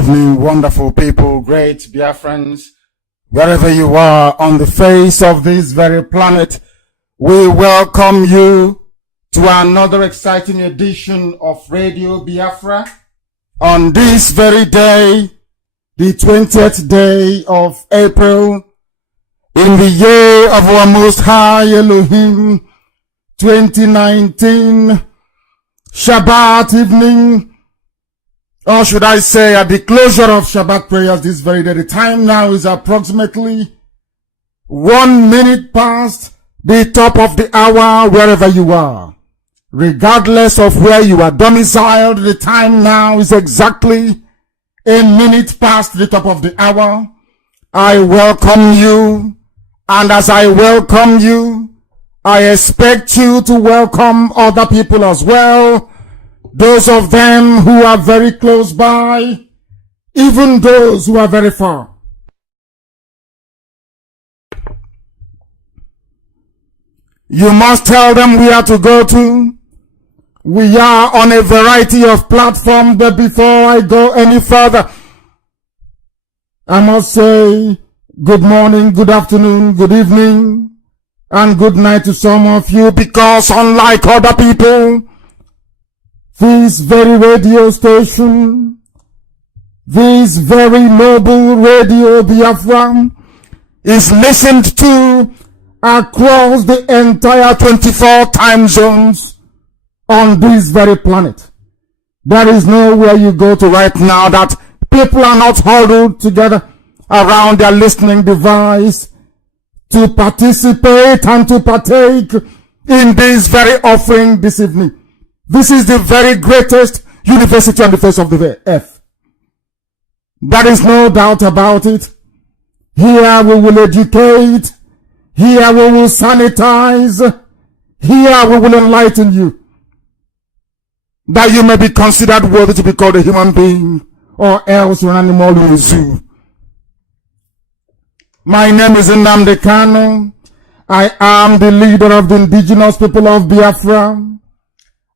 evening, wonderful people, great Biafrans, wherever you are on the face of this very planet. We welcome you to another exciting edition of Radio Biafra on this very day, the 20th day of April, in the year of our Most High Elohim, 2019, Shabbat evening, or should I say at the closure of Shabbat prayers this very day. The time now is approximately 1 minute past the top of the hour wherever you are. Regardless of where you are domiciled, the time now is exactly 1 minute past the top of the hour. I welcome you, and as I welcome you, I expect you to welcome other people as well. Those of them who are very close by, even those who are very far. You must tell them where to go to. We are on a variety of platforms, but before I go any further, I must say good morning, good afternoon, good evening, and good night to some of you, because unlike other people, this very radio station, this very noble Radio Biafra is listened to across the entire 24 time zones on this very planet. There is nowhere you go to right now that people are not huddled together around their listening device to participate and to partake in this very offering this evening. This is the very greatest university on the face of the earth. There is no doubt about it. Here we will educate. Here we will sanitize. Here we will enlighten you, that you may be considered worthy to be called a human being, or else you're an animal in a zoo. My name is Nnamdi Kanu. I am the leader of the indigenous people of Biafra.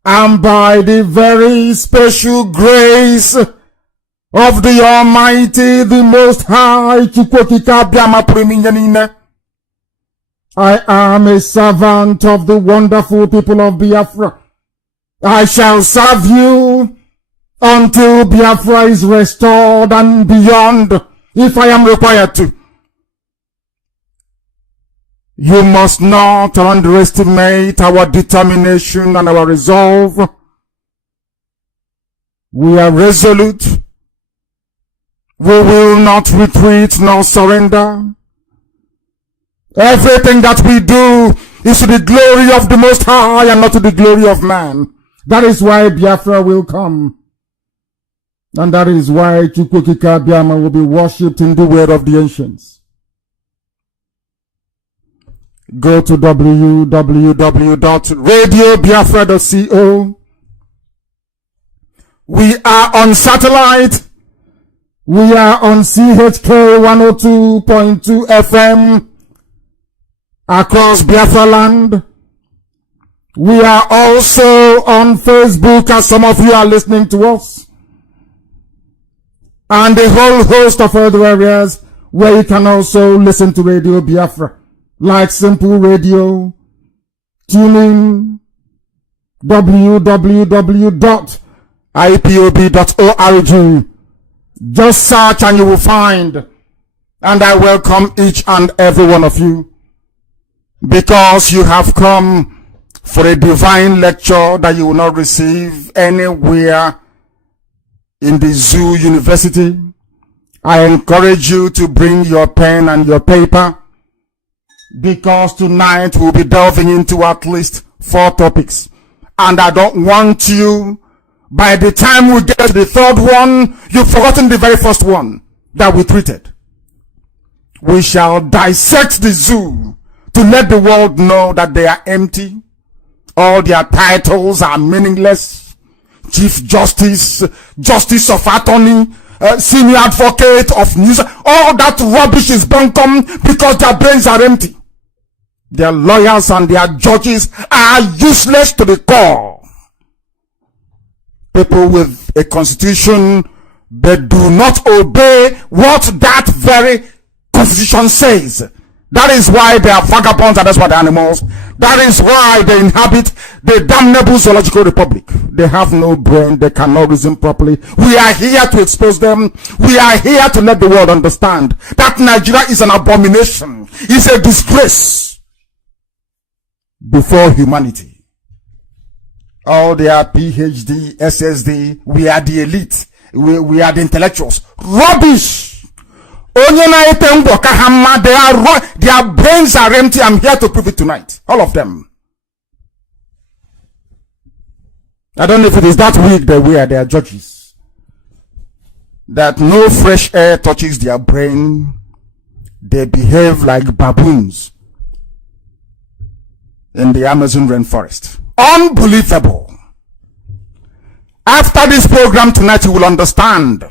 And by the very special grace of the Almighty, the Most High, I am a servant of the wonderful people of Biafra. I shall serve you until Biafra is restored and beyond, if I am required to. You must not underestimate our determination and our resolve. We are resolute. We will not retreat nor surrender. Everything that we do is to the glory of the Most High and not to the glory of man. That is why Biafra will come. And that is why Chukwukika Biama will be worshipped in the way of the ancients. Go to www.radiobiafra.co. We are on satellite. We are on CHK 102.2 FM across Biafra land. We are also on Facebook, as some of you are listening to us, and a whole host of other areas where you can also listen to Radio Biafra, like Simple Radio, TuneIn, www.ipob.org. Just search and you will find. And I welcome each and every one of you, because you have come for a divine lecture that you will not receive anywhere in the zoo university. I encourage you to bring your pen and your paper, because tonight we'll be delving into at least 4 topics. And I don't want you, by the time we get to the third one, you've forgotten the very first one that we treated. We shall dissect the zoo to let the world know that they are empty. All their titles are meaningless. Chief Justice, Justice of Attorney, Senior Advocate of News, all that rubbish is bunkum because their brains are empty. Their lawyers and their judges are useless to the core. People with a constitution They do not obey what that very constitution says. That is why they are vagabonds and that's why they're animals. That is why they inhabit the damnable zoological republic. They have no brain. They cannot reason properly. We are here to expose them. We are here to let the world understand that Nigeria is an abomination. It's a disgrace before humanity. All their PhD, SSD, we are the elite. We are the intellectuals. Rubbish! Their brains are empty. I'm here to prove it tonight. All of them. I don't know if it is that weak they wear their judges. That no fresh air touches their brain. They behave like baboons in the Amazon rainforest. Unbelievable. After this program tonight, you will understand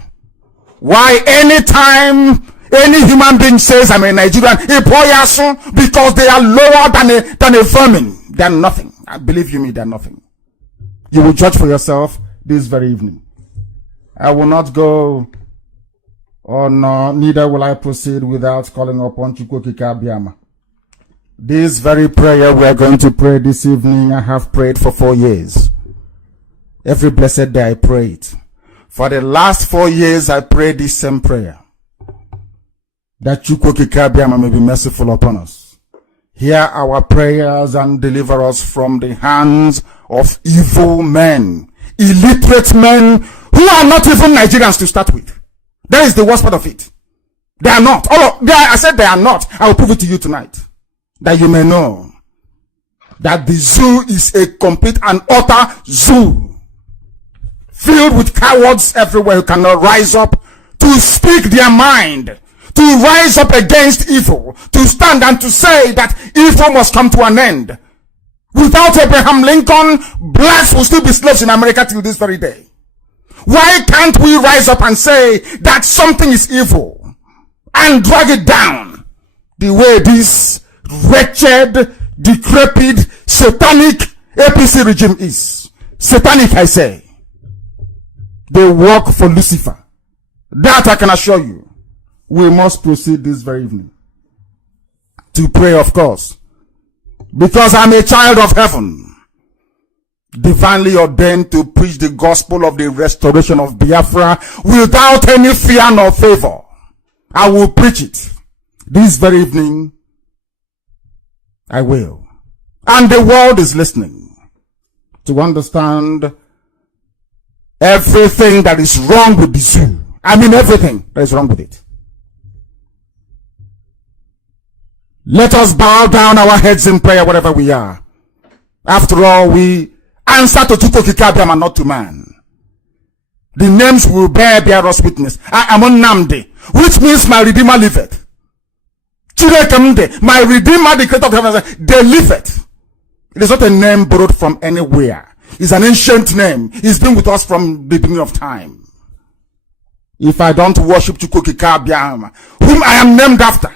why anytime any human being says I'm a Nigerian, because they are lower than a vermin. They are nothing. Believe you me, they are nothing. You will judge for yourself this very evening. I will not go, or no, neither will I proceed without calling upon Chukwokika Abiyama. This very prayer we are going to pray this evening, I have prayed for 4 years. Every blessed day I pray it. For the last 4 years I prayed this same prayer. That Chukwokika Abiyama may be merciful upon us. Hear our prayers and deliver us from the hands of evil men, illiterate men who are not even Nigerians to start with. That is the worst part of it. They are not. I said they are not. I will prove it to you tonight. That you may know that the zoo is a complete and utter zoo, filled with cowards everywhere who cannot rise up to speak their mind, to rise up against evil, to stand and to say that evil must come to an end. Without Abraham Lincoln, blacks will still be slaves in America till this very day. Why can't we rise up and say that something is evil and drag it down the way this wretched, decrepit, satanic APC regime is? Satanic, I say. They work for Lucifer. That I can assure you. We must proceed this very evening to pray, of course, because I'm a child of heaven, divinely ordained to preach the gospel of the restoration of Biafra without any fear nor favor. I will preach it this very evening. I will. And the world is listening to understand everything that is wrong with the zoo. I mean everything that is wrong with it. Let us bow down our heads in prayer wherever we are. After all, we answer to Chukwokika Abiyama and not to man. The names will bear us witness. I am Nnamdi, which means my Redeemer liveth. Chirekamde, my Redeemer, the Creator of heaven, they liveth. It is not a name borrowed from anywhere. It's an ancient name. It's been with us from the beginning of time. If I don't worship Chukwokika Abiyama, whom I am named after,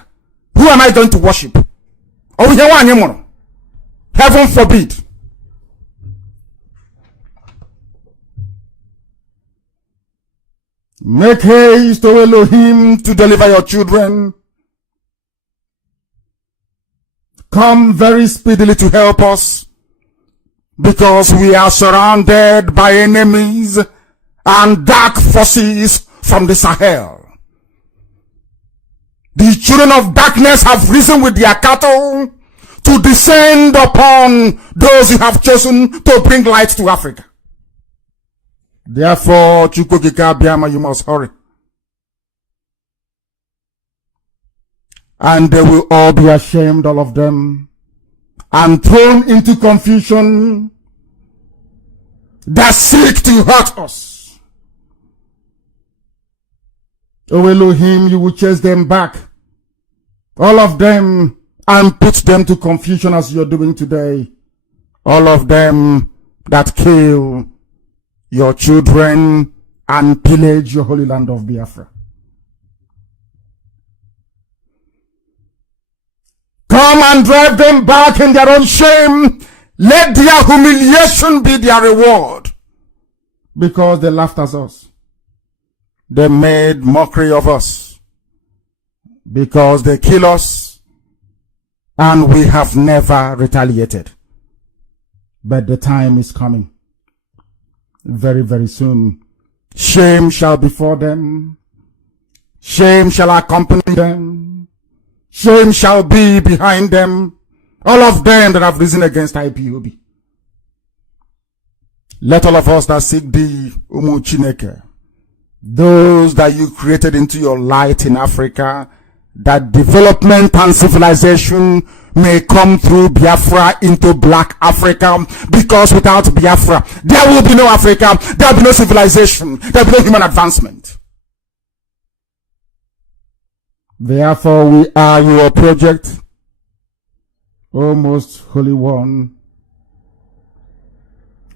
who am I going to worship? Heaven forbid. Make haste, O Elohim, to deliver your children. Come very speedily to help us, because we are surrounded by enemies and dark forces from the Sahel. The children of darkness have risen with their cattle to descend upon those you have chosen to bring light to Africa. Therefore, Chukwokika Abiyama, you must hurry. And they will all be ashamed, all of them, and thrown into confusion that seek to hurt us. O Elohim, you will chase them back, all of them, and put them to confusion as you're doing today. All of them that kill your children and pillage your holy land of Biafra. Come and drive them back in their own shame. Let their humiliation be their reward, because they laughed at us. They made mockery of us because they kill us and we have never retaliated. But the time is coming. Very, very soon. Shame shall befall them. Shame shall accompany them. Shame shall be behind them. All of them that have risen against IPOB. Let all of us that seek thee, Umu Chineke, those that you created into your light in Africa, that development and civilization may come through Biafra into black Africa, because without Biafra, there will be no Africa, there will be no civilization, there will be no human advancement. Therefore, we are your project, O most holy one.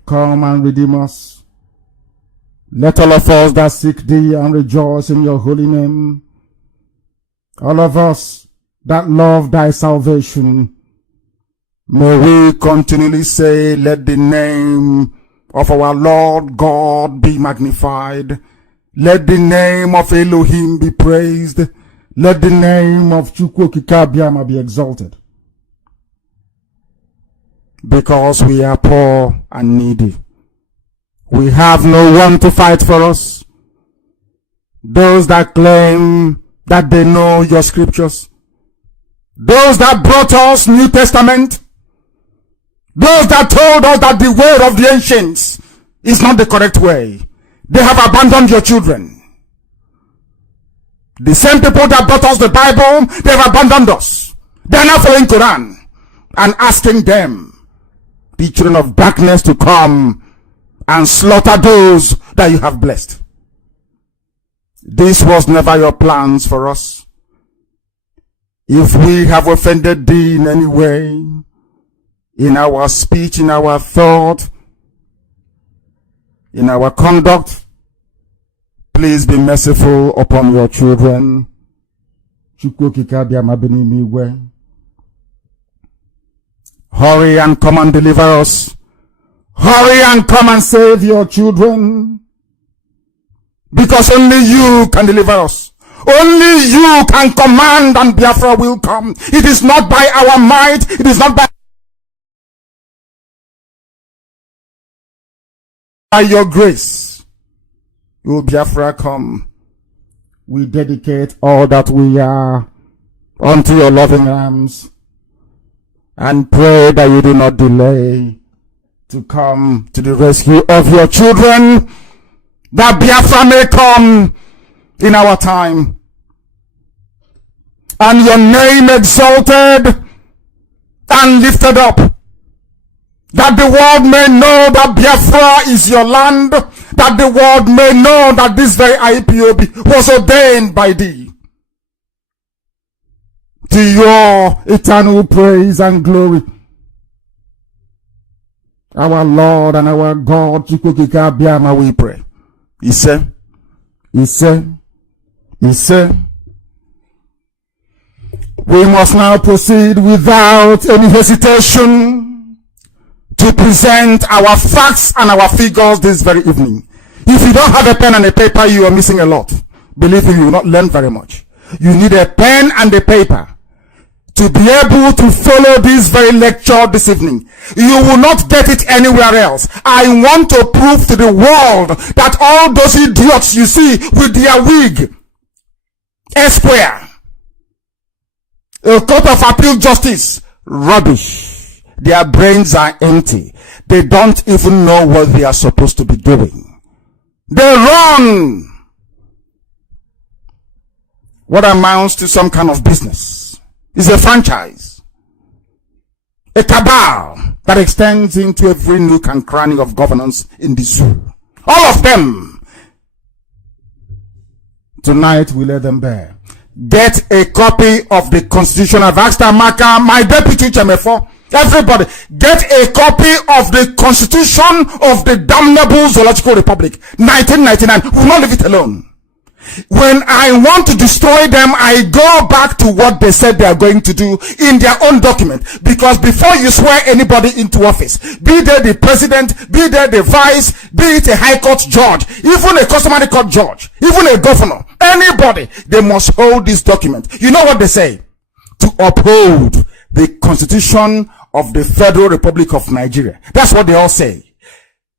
Come and redeem us. Let all of us that seek thee and rejoice in your holy name, all of us that love thy salvation, may we continually say, let the name of our Lord God be magnified. Let the name of Elohim be praised. Let the name of Chukwokikabiama be exalted. Because we are poor and needy. We have no one to fight for us. Those that claim that they know your scriptures. Those that brought us New Testament. Those that told us that the way of the ancients is not the correct way. They have abandoned your children. The same people that brought us the Bible, they have abandoned us. They are now following Quran and asking them, the children of darkness, to come and slaughter those that you have blessed. This was never your plans for us. If we have offended thee in any way, in our speech, in our thought, in our conduct, please be merciful upon your children. Hurry and come and deliver us. Hurry and come and save your children. Because only you can deliver us. Only you can command and Biafra will come. It is not by our might. It is not by your grace. Will Biafra come. We dedicate all that we are unto your loving arms. And pray that you do not delay to come to the rescue of your children, that Biafra may come in our time, and your name exalted and lifted up, that the world may know that Biafra is your land, that the world may know that this very IPOB was ordained by thee. To your eternal praise and glory, our Lord and our God, Chukwukika we pray. He said, we must now proceed without any hesitation to present our facts and our figures this very evening. If you don't have a pen and a paper, you are missing a lot. Believe me, you will not learn very much. You need a pen and a paper to be able to follow this very lecture this evening. You will not get it anywhere else. I want to prove to the world that all those idiots you see with their wig, Esquire, a court of appeal justice, rubbish. Their brains are empty. They don't even know what they are supposed to be doing. They run what amounts to some kind of business. It's a franchise, a cabal that extends into every nook and cranny of governance in the zoo. All of them. Tonight we let them bear. Get a copy of the Constitution. I've asked Amaka, my deputy Chemefo, everybody, get a copy of the Constitution of the damnable Zoological Republic, 1999. We will not leave it alone. When I want to destroy them, I go back to what they said they are going to do in their own document. Because before you swear anybody into office, be they the president, be they the vice, be it a high court judge, even a customary court judge, even a governor, anybody, they must hold this document. You know what they say? To uphold the Constitution of the Federal Republic of Nigeria. That's what they all say.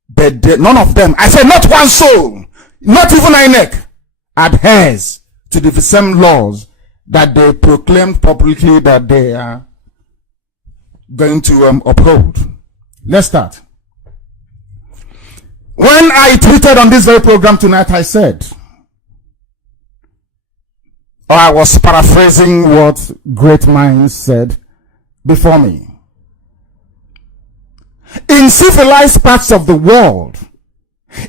But none of them, I say not one soul, not even INEC, adheres to the same laws that they proclaimed publicly that they are going to uphold. Let's start. When I tweeted on this very program tonight, I said, or I was paraphrasing what great minds said before me. In civilized parts of the world,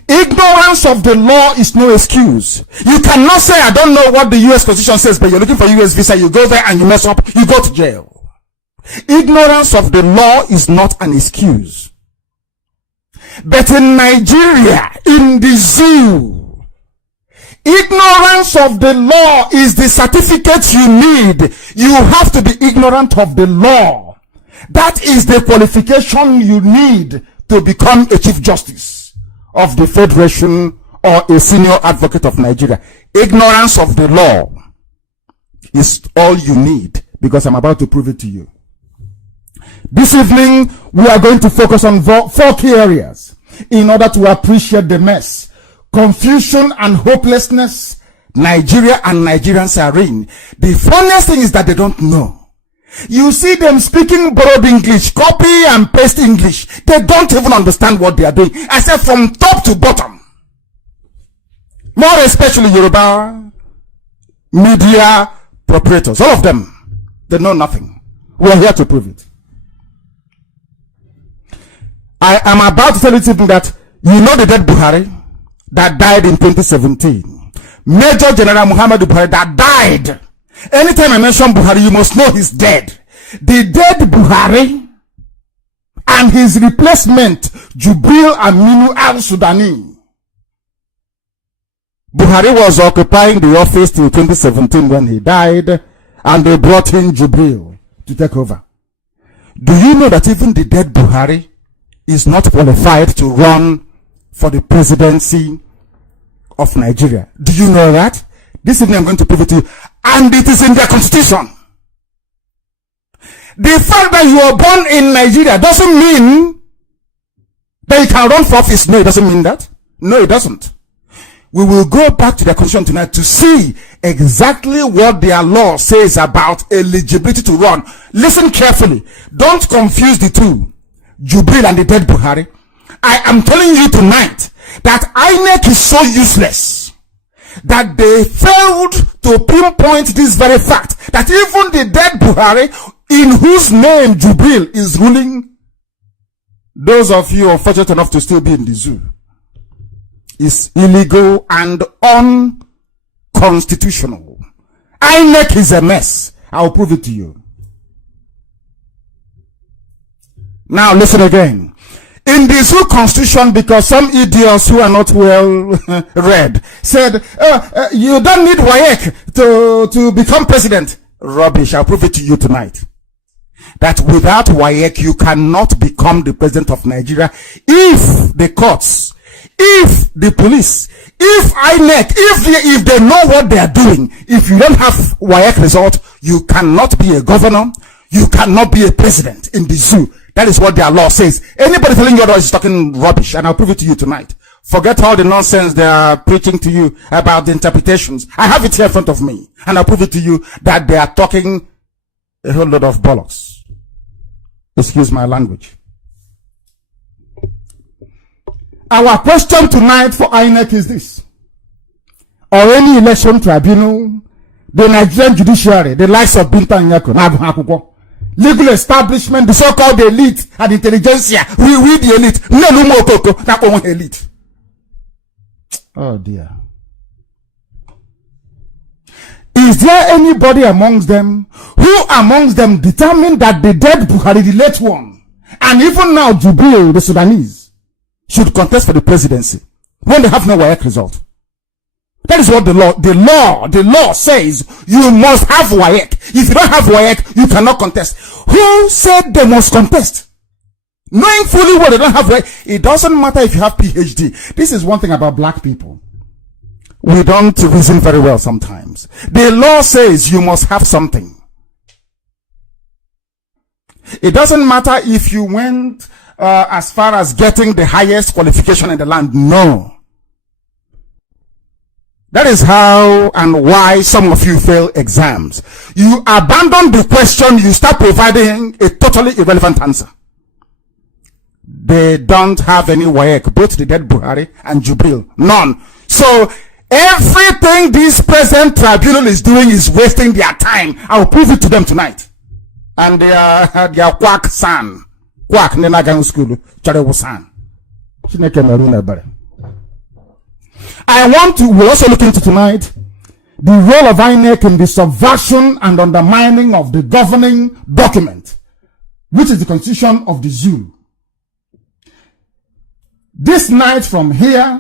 ignorance of the law is no excuse. You cannot say, I don't know what the US Constitution says, but you're looking for US visa, you go there and you mess up, you go to jail. Ignorance of the law is not an excuse. But in Nigeria, in the zoo, ignorance of the law is the certificate you need. You have to be ignorant of the law. That is the qualification you need to become a Chief Justice of the Federation or a senior advocate of Nigeria. Ignorance of the law is all you need, because I'm about to prove it to you. This evening, we are going to focus on four key areas in order to appreciate the mess, confusion and hopelessness Nigeria and Nigerians are in. The funniest thing is that they don't know. You see them speaking borrowed English, copy and paste English. They don't even understand what they are doing. I said from top to bottom. More especially Yoruba media proprietors. All of them. They know nothing. We are here to prove it. I am about to tell you something that you know the dead Buhari that died in 2017. Major General Muhammad Buhari that died. Anytime I mention Buhari, you must know he's dead. The dead Buhari and his replacement, Jubril Aminu al-Sudani. Buhari was occupying the office till 2017 when he died, and they brought in Jubril to take over. Do you know that even the dead Buhari is not qualified to run for the presidency of Nigeria? Do you know that? This evening I'm going to prove it to you. And it is in their constitution. The fact that you are born in Nigeria doesn't mean that you can run for office. No, it doesn't mean that. No, it doesn't. We will go back to their constitution tonight to see exactly what their law says about eligibility to run. Listen carefully. Don't confuse the two. Jubril and the dead Buhari. I am telling you tonight that INEC is so useless that they failed to pinpoint this very fact that even the dead Buhari, in whose name Jubril is ruling, those of you unfortunate enough to still be in the zoo, is illegal and unconstitutional. INEC is a mess. I'll prove it to you. Now listen again. In the zoo constitution, because some idiots who are not well read said, you don't need WAEC to become president. Rubbish. I'll prove it to you tonight. That without WAEC, you cannot become the president of Nigeria if the courts, if the police, if INEC, if they know what they are doing. If you don't have WAEC result, you cannot be a governor. You cannot be a president in the zoo. That is what their law says. Anybody telling you otherwise is talking rubbish, and I'll prove it to you tonight. Forget all the nonsense they are preaching to you about the interpretations. I have it here in front of me, and I'll prove it to you that they are talking a whole lot of bollocks. Excuse my language. Our question tonight for INEC is this. Or any election tribunal, the Nigerian judiciary, the likes of Binta Nyako, legal establishment, the so-called elite and intelligentsia. We the elite. Elite. Oh dear. Is there anybody amongst them who amongst them determined that the dead Buhari, the late one, and even now Jubril, the Sudanese, should contest for the presidency when they have no WAEC result? That is what the law says. You must have WAEC. If you don't have WAEC, you cannot contest. Who said they must contest? Knowing fully well they don't have WAEC. It doesn't matter if you have PhD. This is one thing about black people. We don't reason very well sometimes. The law says you must have something. It doesn't matter if you went as far as getting the highest qualification in the land. No. That is how and why some of you fail exams. You abandon the question, you start providing a totally irrelevant answer. They don't have any WAEC, both the dead Buhari and Jubril. None. So, everything this present tribunal is doing is wasting their time. I will prove it to them tonight. And they are quack san. Quack nenagang school. Charewu san. We'll also look into tonight the role of INEC in the subversion and undermining of the governing document, which is the constitution of the zoo. This night from here,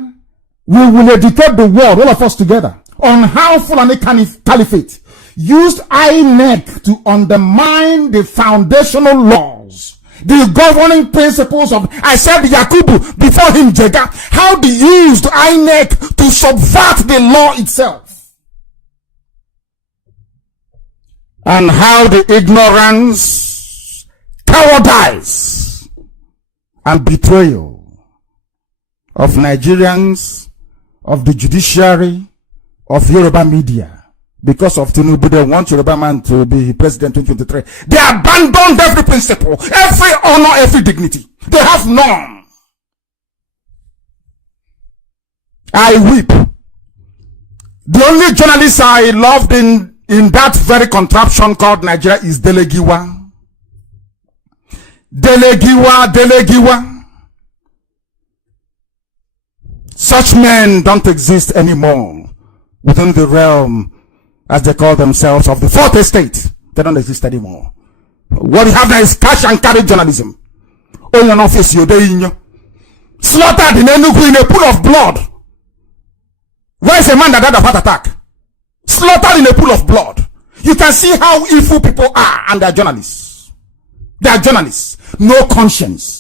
we will educate the world, all of us together, on how Fulani Caliphate used INEC to undermine the foundational laws, the governing principles of, I said Yakubu, before him Jega, how they used INEC to subvert the law itself. And how the ignorance, cowardice, and betrayal of Nigerians, of the judiciary, of Yoruba media, because of Tinubu, they want Yoruba man to be president in 2023. They abandoned every principle, every honor, every dignity. They have none. I weep. The only journalist I loved in that very contraption called Nigeria is Delegiwa. Delegiwa. Such men don't exist anymore within the realm, as they call themselves, of the fourth estate. They don't exist anymore. What you have now is cash and carry journalism. Only an office you slaughtered in Enugu in a pool of blood. Where is a man that died of heart attack? Slaughtered in a pool of blood. You can see how evil people are, and they are journalists. They are journalists. No conscience.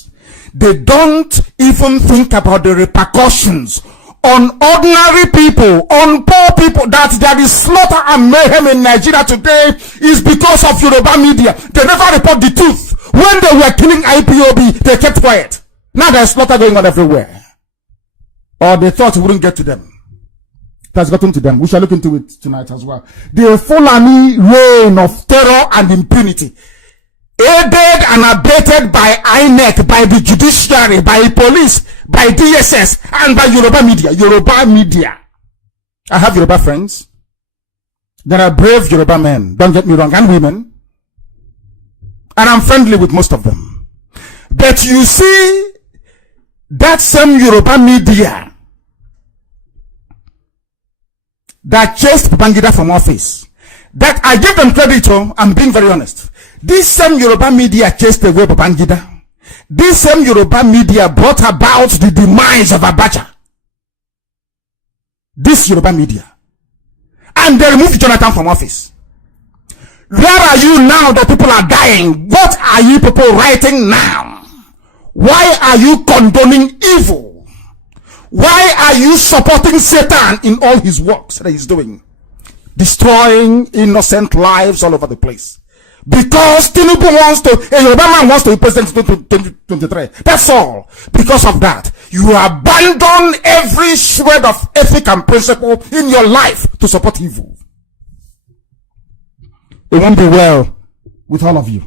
They don't even think about the repercussions on ordinary people, on poor people. That there is slaughter and mayhem in Nigeria today is because of Yoruba media. They never report the truth. When they were killing IPOB, they kept quiet. Now there's slaughter going on everywhere. Or they thought it wouldn't get to them. It has gotten to them. We shall look into it tonight as well. The Fulani reign of terror and impunity, aided and abated by INEC, by the judiciary, by police, by DSS, and by Yoruba media. Yoruba media. I have Yoruba friends. There are brave Yoruba men, don't get me wrong, and women. And I'm friendly with most of them. But you see, that same Yoruba media that chased Babangida from office, that I give them credit to, I'm being very honest. This same Yoruba media chased away Babangida. This same Yoruba media brought about the demise of Abacha. This Yoruba media. And they removed Jonathan from office. Where are you now that people are dying? What are you people writing now? Why are you condoning evil? Why are you supporting Satan in all his works that he's doing? Destroying innocent lives all over the place. Because Tinubu wants to, a Yoruba man wants to be president in 2023. That's all. Because of that, you abandon every shred of ethic and principle in your life to support evil. It won't be well with all of you.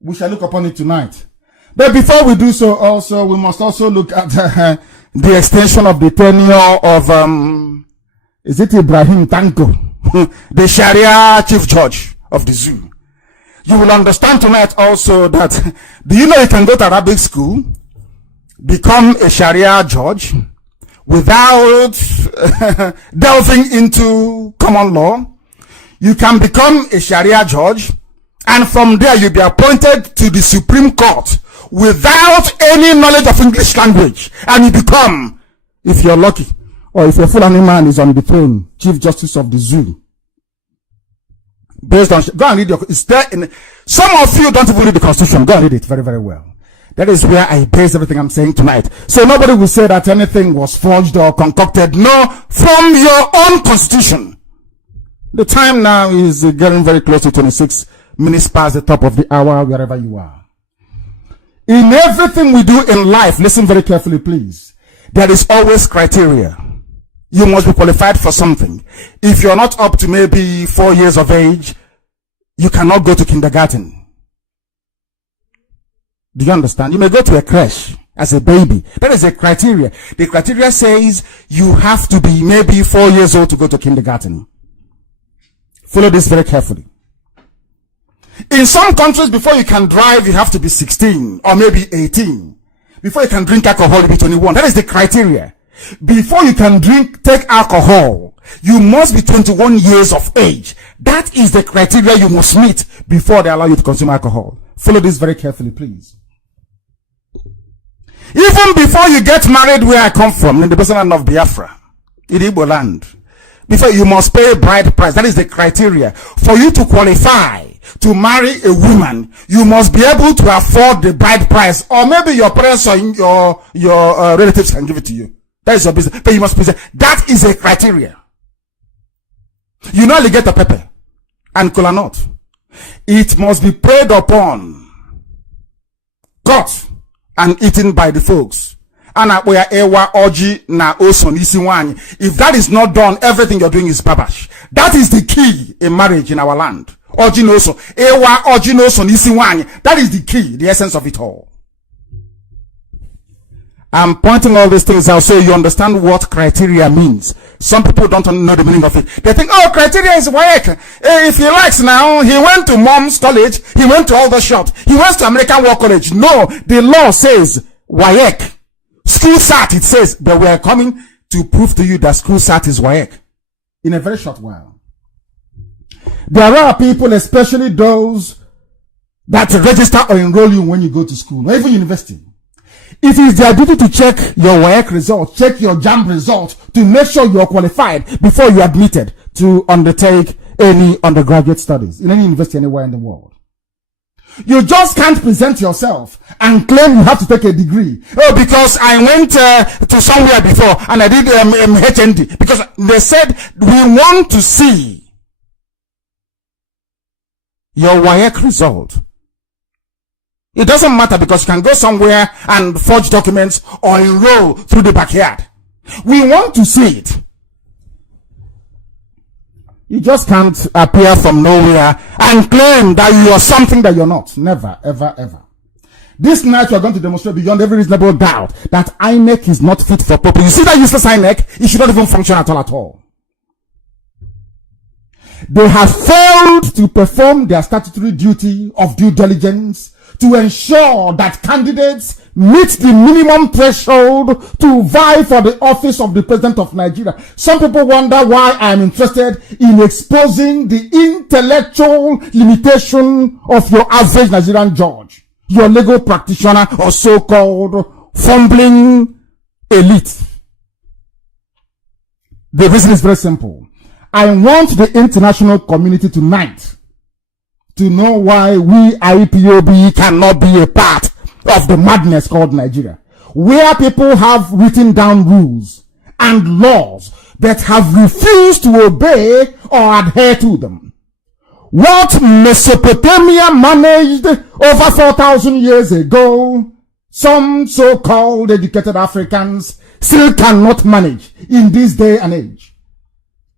We shall look upon it tonight. But before we do so, also, we must also look at the extension of the tenure of, is it Ibrahim Tanko, the Sharia chief judge of the zoo. You will understand tonight also that, do you know you can go to Arabic school, become a Sharia judge, without delving into common law? You can become a Sharia judge, and from there you'll be appointed to the Supreme Court without any knowledge of English language, and you become, if you're lucky, or if a Fulani man is on the throne, Chief Justice of the Zoo. Based on, go and read it's there in, some of you don't even read the Constitution. Go and read it very, very well. That is where I base everything I'm saying tonight. So nobody will say that anything was forged or concocted. No, from your own Constitution. The time now is getting very close to 26 minutes past the top of the hour, wherever you are. In everything we do in life, listen very carefully, please. There is always criteria. You must be qualified for something. If you're not up to maybe 4 years of age, you cannot go to kindergarten. Do you understand? You may go to a creche as a baby. That is a criteria. The criteria says you have to be maybe 4 years old to go to kindergarten. Follow this very carefully. In some countries, before you can drive, you have to be 16 or maybe 18. Before you can drink alcohol, you be 21. That is the criteria. Before you can take alcohol, you must be 21 years of age. That is the criteria you must meet before they allow you to consume alcohol. Follow this very carefully, please. Even before you get married, where I come from, in the Basin land of Biafra, in Igbo land, before you must pay bride price. That is the criteria. For you to qualify to marry a woman, you must be able to afford the bride price, or maybe your parents or your relatives can give it to you. That is your business. But you must present. That is a criteria. You know alligator pepper and kola nut. It must be preyed upon, caught, and eaten by the folks. If that is not done, everything you're doing is babash. That is the key in marriage in our land. That is the key, the essence of it all. I'm pointing all these things out so you understand what criteria means. Some people don't know the meaning of it. They think, oh, criteria is WAEC. If he likes now, he went to mom's college, he went to all the shops, he went to American War College. No, the law says WAEC. School SAT, it says, but we are coming to prove to you that school SAT is WAEC in a very short while. There are people, especially those that register or enroll you when you go to school, or even university. It is their duty to check your WAEC result, check your JAMB result, to make sure you are qualified before you are admitted to undertake any undergraduate studies in any university anywhere in the world. You just can't present yourself and claim you have to take a degree. Oh, because I went to somewhere before and I did HND. Because they said, we want to see your WAEC result. It doesn't matter, because you can go somewhere and forge documents or enroll through the backyard. We want to see it. You just can't appear from nowhere and claim that you are something that you're not. Never, ever, ever. This night we are going to demonstrate beyond every reasonable doubt that INEC is not fit for purpose. You see that useless INEC? It should not even function at all. They have failed to perform their statutory duty of due diligence to ensure that candidates meet the minimum threshold to vie for the office of the President of Nigeria. Some people wonder why I'm interested in exposing the intellectual limitation of your average Nigerian judge, your legal practitioner, or so-called fumbling elite. The reason is very simple. I want the international community tonight to know why we IPOB cannot be a part of the madness called Nigeria, where people have written down rules and laws that have refused to obey or adhere to them. What Mesopotamia managed over 4,000 years ago, some so-called educated Africans still cannot manage in this day and age.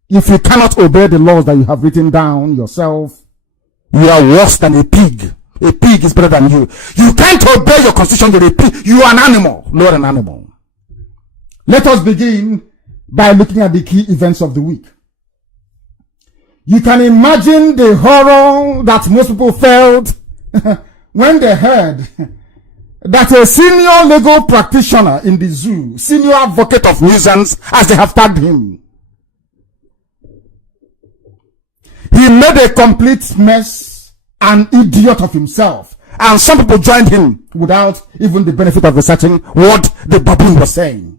If you cannot obey the laws that you have written down yourself, you are worse than a pig. A pig is better than you. You can't obey your constitution, you're a pig. You are an animal, not an animal. Let us begin by looking at the key events of the week. You can imagine the horror that most people felt when they heard that a senior legal practitioner in the zoo, senior advocate of nuisance, as they have tagged him, he made a complete mess, an idiot of himself. And some people joined him without even the benefit of researching what the baboon was saying.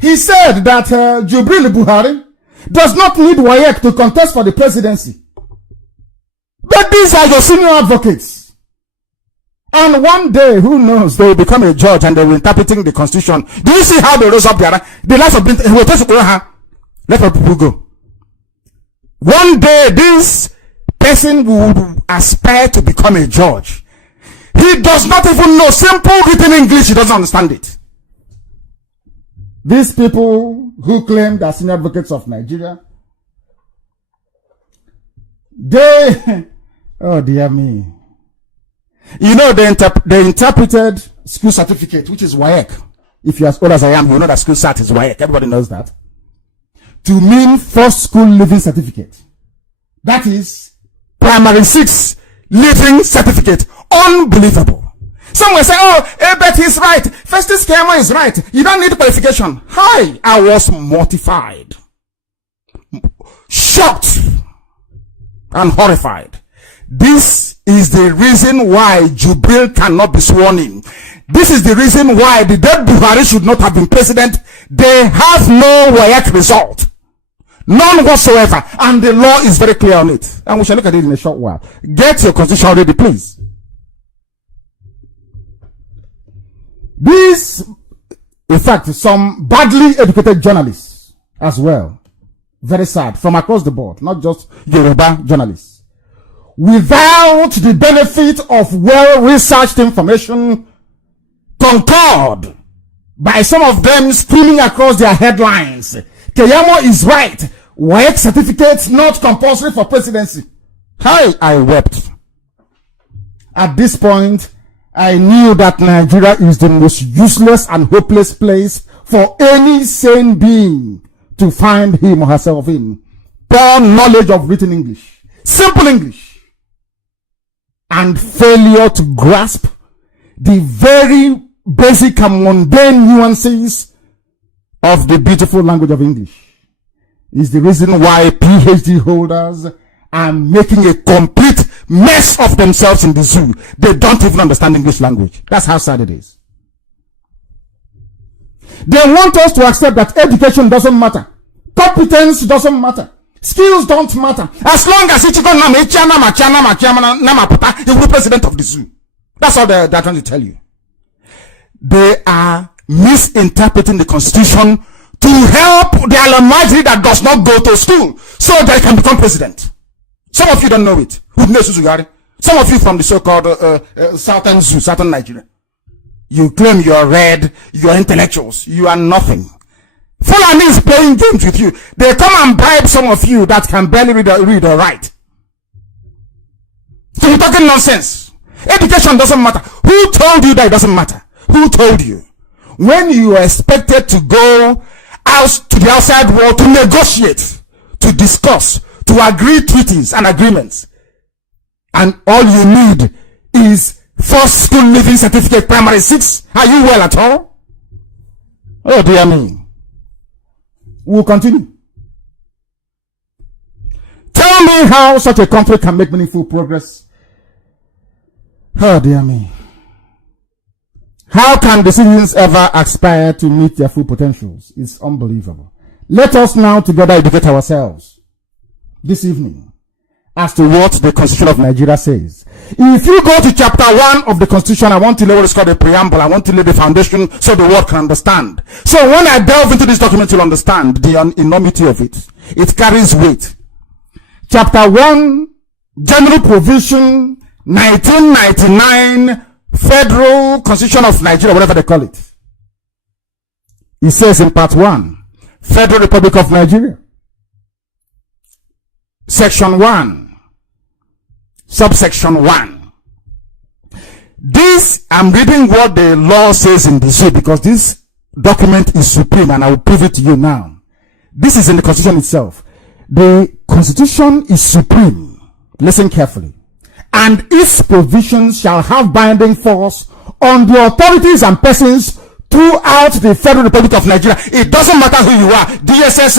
He said that Jubril Buhari does not need WAEC to contest for the presidency. But these are your senior advocates. And one day, who knows, they will become a judge and they will interpreting the constitution. Do you see how they rose up there? The lives of let people go. One day, this person will aspire to become a judge. He does not even know simple written English. He doesn't understand it. These people who claim they are senior advocates of Nigeria, they, oh dear me. You know, they interpreted school certificate, which is WAEC. If you're as old as I am, you know that school cert is WAEC. Everybody knows that. To mean first school living certificate. That is primary 6 living certificate. Unbelievable. Some will say, oh, but he's right. First schema is right. You don't need qualification. Hi, I was mortified, shocked, and horrified. This is the reason why Jubril cannot be sworn in. This is the reason why the dead Buhari should not have been president. They have no WAEC result. None whatsoever. And the law is very clear on it. And we shall look at it in a short while. Get your constitution ready, please. These, in fact, some badly educated journalists as well. Very sad. From across the board. Not just Yoruba journalists. Without the benefit of well-researched information, concord by some of them screaming across their headlines. Keyamo is right. WAEC certificates not compulsory for presidency. Hi, I wept. At this point, I knew that Nigeria is the most useless and hopeless place for any sane being to find him or herself in. Poor knowledge of written English, simple English, and failure to grasp the very basic and mundane nuances of the beautiful language of English is the reason why PhD holders are making a complete mess of themselves in the zoo. They don't even understand English language. That's how sad it is. They want us to accept that education doesn't matter. Competence doesn't matter. Skills don't matter. As long as you will be president of the zoo. That's all they're trying to tell you. They are misinterpreting the constitution to help the almighty that does not go to school so they can become president. Some of you don't know it. Some of you from the so-called southern zoo, southern Nigeria. You claim you are read, you are intellectuals. You are nothing. Fulani is playing games with you. They come and bribe some of you that can barely read or write. So you're talking nonsense. Education doesn't matter. Who told you that it doesn't matter? Who told you? When you are expected to go out to the outside world to negotiate, to discuss, to agree treaties and agreements, and all you need is first school living certificate, primary 6, are you well at all? Oh dear me. We'll continue. Tell me how such a country can make meaningful progress. Oh dear me. How can the citizens ever aspire to meet their full potentials? It's unbelievable. Let us now together educate ourselves this evening as to what the Constitution of Nigeria says. If you go to chapter 1 of the Constitution, I want to lay what is called a preamble. I want to lay the foundation so the world can understand. So when I delve into this document, you'll understand the enormity of it. It carries weight. Chapter 1, General Provision, 1999, Federal Constitution of Nigeria, whatever they call it. It says in part 1, Federal Republic of Nigeria. Section 1, subsection 1. This, I'm reading what the law says in the zoo because this document is supreme and I will prove it to you now. This is in the Constitution itself. The Constitution is supreme. Listen carefully. And its provisions shall have binding force on the authorities and persons throughout the Federal Republic of Nigeria. It doesn't matter who you are. DSS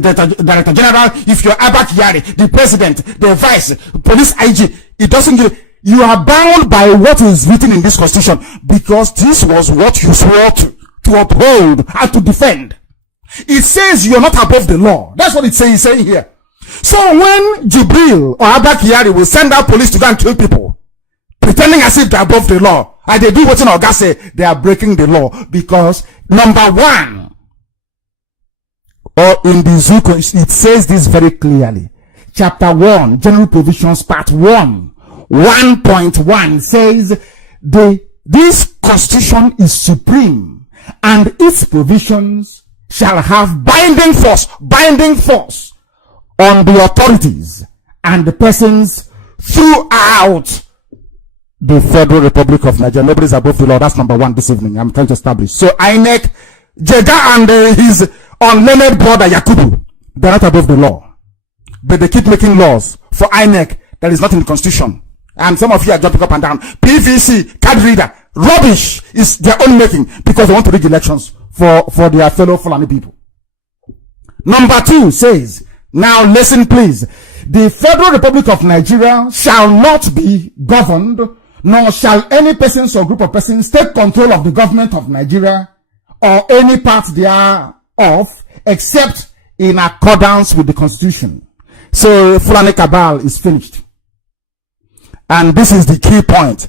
Director General, if you're Abak Yari, the President, the Vice, Police IG, it doesn't give. You are bound by what is written in this Constitution because this was what you swore to to uphold, and to defend. It says you're not above the law. That's what it's saying here. So when Jubril or Abba Kyari will send out police to go and kill people, pretending as if they're above the law, and they do what Oga say, they are breaking the law. Because number one, or in the Zuko, it says this very clearly. Chapter 1, General Provisions, Part 1, 1.1 says, this constitution is supreme, and its provisions shall have binding force on the authorities and the persons throughout the Federal Republic of Nigeria. Nobody is above the law. That's number one this evening. I'm trying to establish. So INEC, Jega and his unlearned brother Yakubu, they're not above the law. But they keep making laws for INEC that is not in the constitution. And some of you are jumping up and down. PVC, card reader, rubbish is their own making because they want to rig elections for their fellow Fulani people. Number 2 says, now listen please, the Federal Republic of Nigeria shall not be governed, nor shall any persons or group of persons take control of the government of Nigeria or any part thereof, except in accordance with the Constitution. So Fulani Cabal is finished. And this is the key point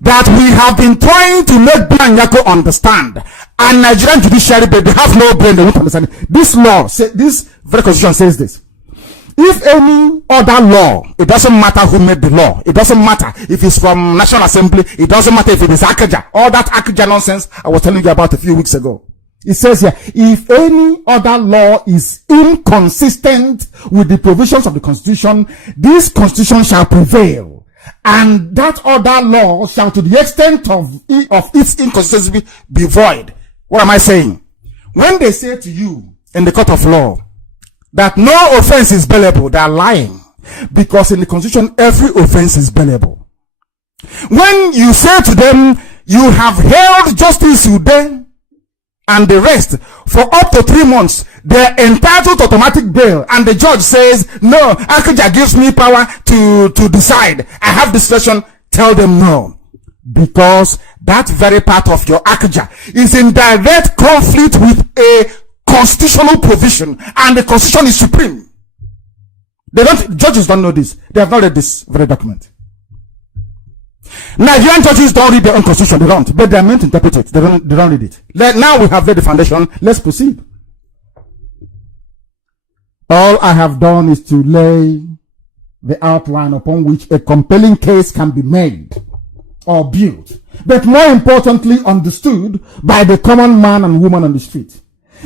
that we have been trying to make Banyako understand. And Nigerian judiciary, but they have no brain, they won't understand it. This law, this very constitution says this. If any other law, it doesn't matter who made the law. It doesn't matter if it's from National Assembly. It doesn't matter if it is Akaja. All that Akaja nonsense I was telling you about a few weeks ago. It says here, if any other law is inconsistent with the provisions of the Constitution, this Constitution shall prevail. And that other law shall, to the extent of its inconsistency, be void. What am I saying? When they say to you in the court of law that no offense is bailable, they are lying. Because in the Constitution, every offense is bailable. When you say to them, you have held Justice Ude and the rest for up to 3 months, they're entitled to automatic bail, and the judge says, no, Akaja gives me power to decide. I have discretion. Tell them no. Because that very part of your Akaja is in direct conflict with a constitutional provision, and the Constitution is supreme. Judges don't know this. They have not read this very document. Nigerian judges don't read their own constitution. They don't. But they are meant to interpret it. They don't read it. Now we have laid the foundation. Let's proceed. All I have done is to lay the outline upon which a compelling case can be made or built. But more importantly, understood by the common man and woman on the street.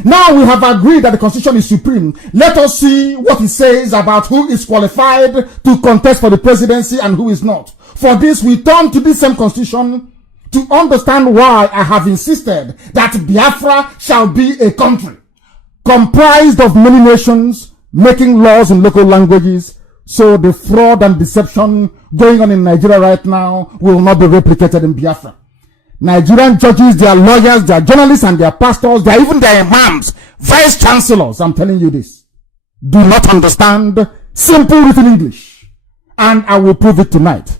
Now we have agreed that the Constitution is supreme. Let us see what it says about who is qualified to contest for the presidency and who is not. For this, we turn to this same Constitution to understand why I have insisted that Biafra shall be a country comprised of many nations making laws in local languages, so the fraud and deception going on in Nigeria right now will not be replicated in Biafra. Nigerian judges, their lawyers, their journalists, and their pastors, their even their imams, vice chancellors, I'm telling you this, do not understand simple written English. And I will prove it tonight.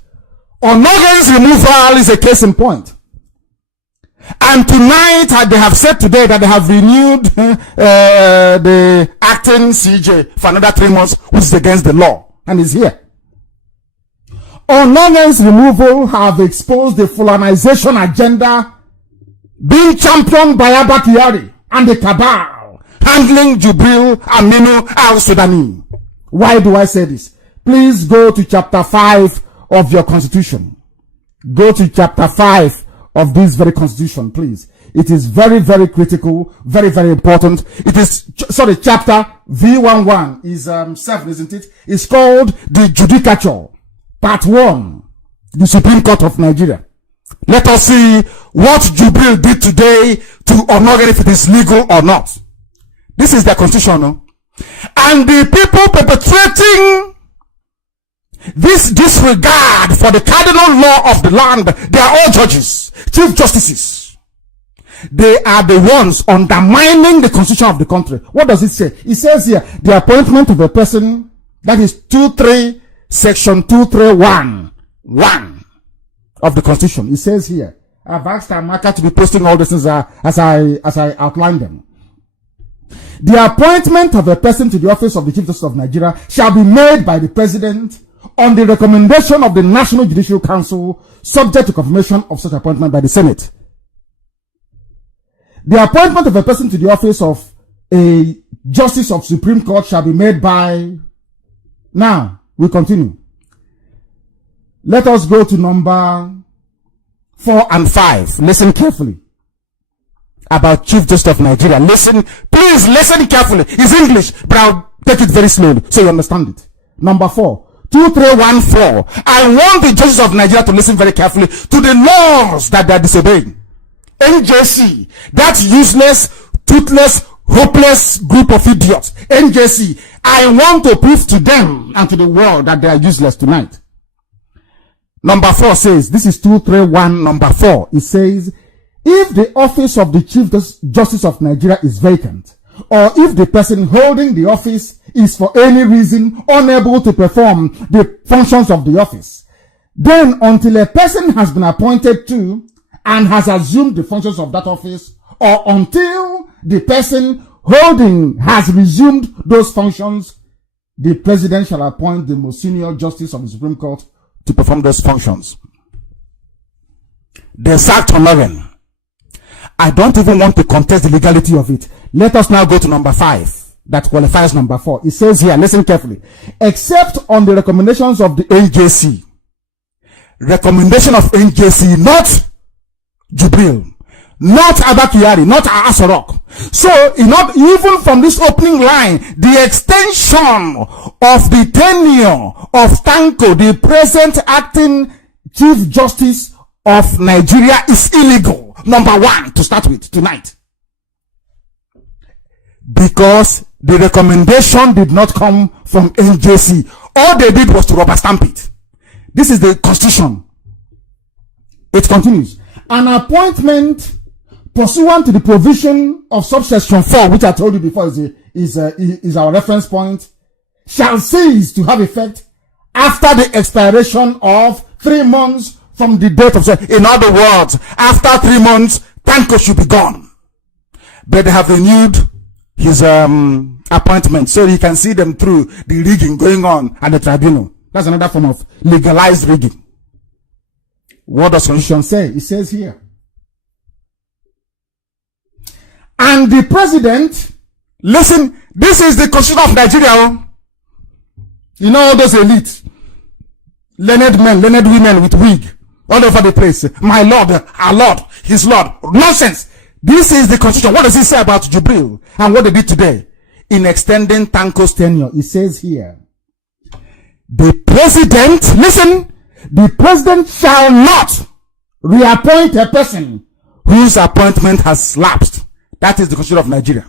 Onogen's removal is a case in point. And tonight, they have said today that they have renewed the acting CJ for another 3 months, which is against the law, and is here. Onogen's removal have exposed the Fulanization agenda being championed by Abba Kyari and the cabal handling Jubril Aminu al-Sudani. Why do I say this? Please go to chapter 5 of your constitution. Go to chapter 5 of this very constitution, please. It is very, very critical, very, very important. It is, sorry, chapter V11 is 7, isn't it? It's called the Judicature, part 1, the Supreme Court of Nigeria. Let us see what Jubril did today to Onogen, if it is legal or not. This is their constitution, no? And the people perpetrating this disregard for the cardinal law of the land, they are all judges, chief justices. They are the ones undermining the constitution of the country. What does it say? It says here, the appointment of a person, that is section 231(1) of the Constitution. It says here, I've asked Amaka to be posting all these things as I outlined them. The appointment of a person to the office of the Chief Justice of Nigeria shall be made by the President on the recommendation of the National Judicial Council, subject to confirmation of such appointment by the Senate. The appointment of a person to the office of a Justice of Supreme Court shall be made by... Now, we continue. Let us go to number 4 and 5. Listen carefully. About Chief Justice of Nigeria. Listen, please listen carefully. It's English, but I'll take it very slowly so you understand it. Number 4. 2314. I want the Justice of Nigeria to listen very carefully to the laws that they are disobeying. NJC, that useless, toothless, hopeless group of idiots. NJC, I want to prove to them and to the world that they are useless tonight. Number 4 says, this is 231 number 4. It says, if the office of the Chief Justice of Nigeria is vacant, or if the person holding the office is for any reason unable to perform the functions of the office, then until a person has been appointed to and has assumed the functions of that office, or until the person holding has resumed those functions, the President shall appoint the most senior Justice of the Supreme Court to perform those functions. They sacked Nnamdi. I don't even want to contest the legality of it. Let us now go to number 5 that qualifies number 4. It says here, listen carefully, except on the recommendations of the NJC. Recommendation of NJC, not Jubril, not Abakari, not Asorok. So, even from this opening line, the extension of the tenure of Tanko, the present acting Chief Justice of Nigeria, is illegal. Number 1, to start with tonight. Because the recommendation did not come from NJC. All they did was to rubber stamp it. This is the Constitution. It continues. An appointment pursuant to the provision of subsection 4, which I told you before is our reference point, shall cease to have effect after the expiration of 3 months from the date of... In other words, after 3 months, Tanko should be gone. But they have renewed his appointment so he can see them through the rigging going on at the tribunal. That's another form of legalized rigging. What does Constitution say? It says here, and the President, listen, this is the Constitution of Nigeria. You know all those elites, learned men, learned women with wig all over the place. My Lord, our Lord, His Lord. Nonsense. This is the Constitution. What does it say about Jubril and what they did today in extending Tanko's tenure? It says here, the President, listen, the President shall not reappoint a person whose appointment has lapsed. That is the Constitution of Nigeria.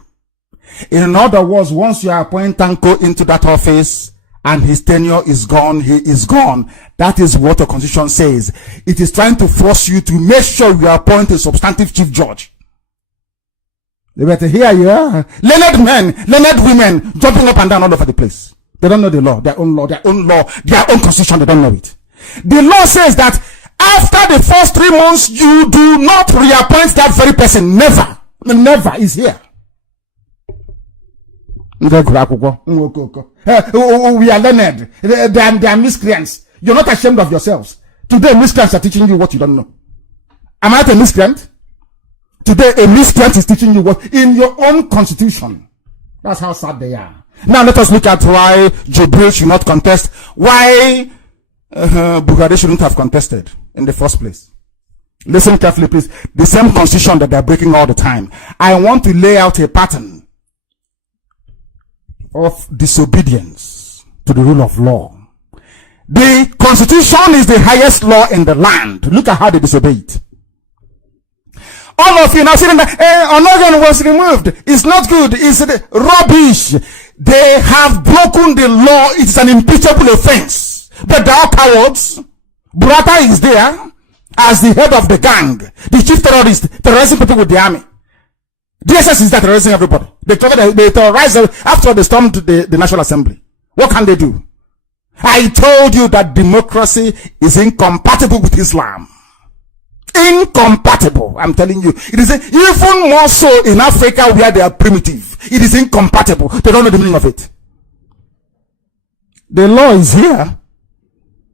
In other words, once you appoint Tanko into that office and his tenure is gone, he is gone. That is what the Constitution says. It is trying to force you to make sure you appoint a substantive chief judge. They better hear you. Learned men, learned women jumping up and down all over the place. They don't know the law, their own law, their own constitution. They don't know it. The law says that after the first 3 months, you do not reappoint that very person. Never. Never is here. We are learned. They are miscreants. You're not ashamed of yourselves. Today, miscreants are teaching you what you don't know. Am I a miscreant? Today, a miscreant is teaching you what in your own constitution. That's how sad they are. Now, let us look at why Jubril should not contest. Why Buhari shouldn't have contested in the first place. Listen carefully, please. The same constitution that they're breaking all the time. I want to lay out a pattern of disobedience to the rule of law. The constitution is the highest law in the land. Look at how they disobey it. All of you now saying that Onogan was removed. It's not good. It's rubbish. They have broken the law. It's an impeachable offense. But they are cowards. Burata is there as the head of the gang, the chief terrorist, terrorizing people with the army. DSS is there terrorizing everybody. They terrorize after they stormed the National Assembly. What can they do? I told you that democracy is incompatible with Islam. Incompatible. I'm telling you. It is even more so in Africa where they are primitive. It is incompatible. They don't know the meaning of it. The law is here.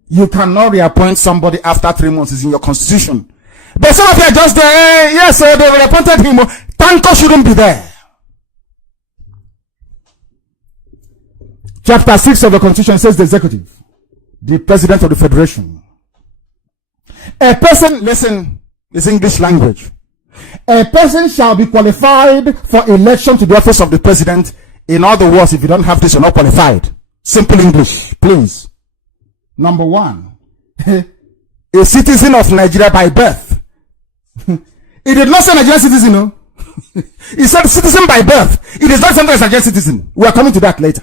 You cannot reappoint somebody after 3 months. It's in your constitution. But some of you are just there. Yes, they reappointed him. Tanko shouldn't be there. Chapter 6 of the Constitution says the executive, the president of the federation. A person, listen, it's English language. A person shall be qualified for election to the office of the president. In other words, if you don't have this, you're not qualified. Simple English, please. Number one, a citizen of Nigeria by birth. He did not say Nigerian citizen, no. He said citizen by birth. It is not something as Nigerian citizen. We are coming to that later.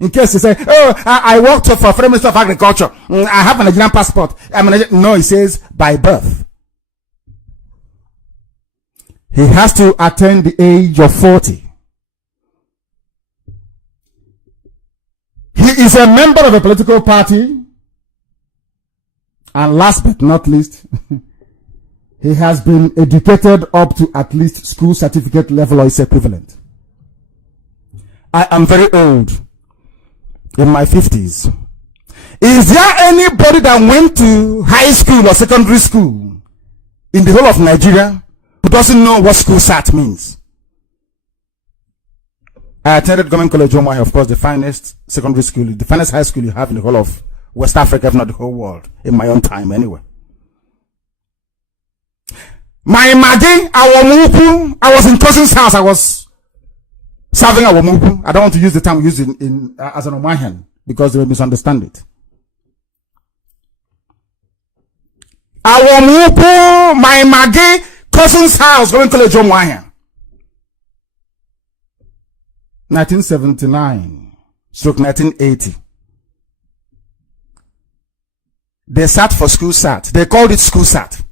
In case you say, oh, I worked for Federal Minister of Agriculture. I have a Nigerian passport. No, he says by birth. He has to attain the age of 40. He is a member of a political party. And last but not least, he has been educated up to at least school certificate level or its equivalent. I am very old. In my 50s. Is there anybody that went to high school or secondary school in the whole of Nigeria who doesn't know what school SAT means? I attended Government College Omai, of course, the finest secondary school, the finest high school you have in the whole of West Africa, if not the whole world, in my own time anyway. My Magi, Awamupu, I was in cousin's house, I was serving Awamupu. I don't want to use the term used as an Omahian because they will misunderstand it. Awamupu, my Magi, cousin's house, going to College Omahian. 1979, stroke 1980. They sat for school SAT. They called it school SAT.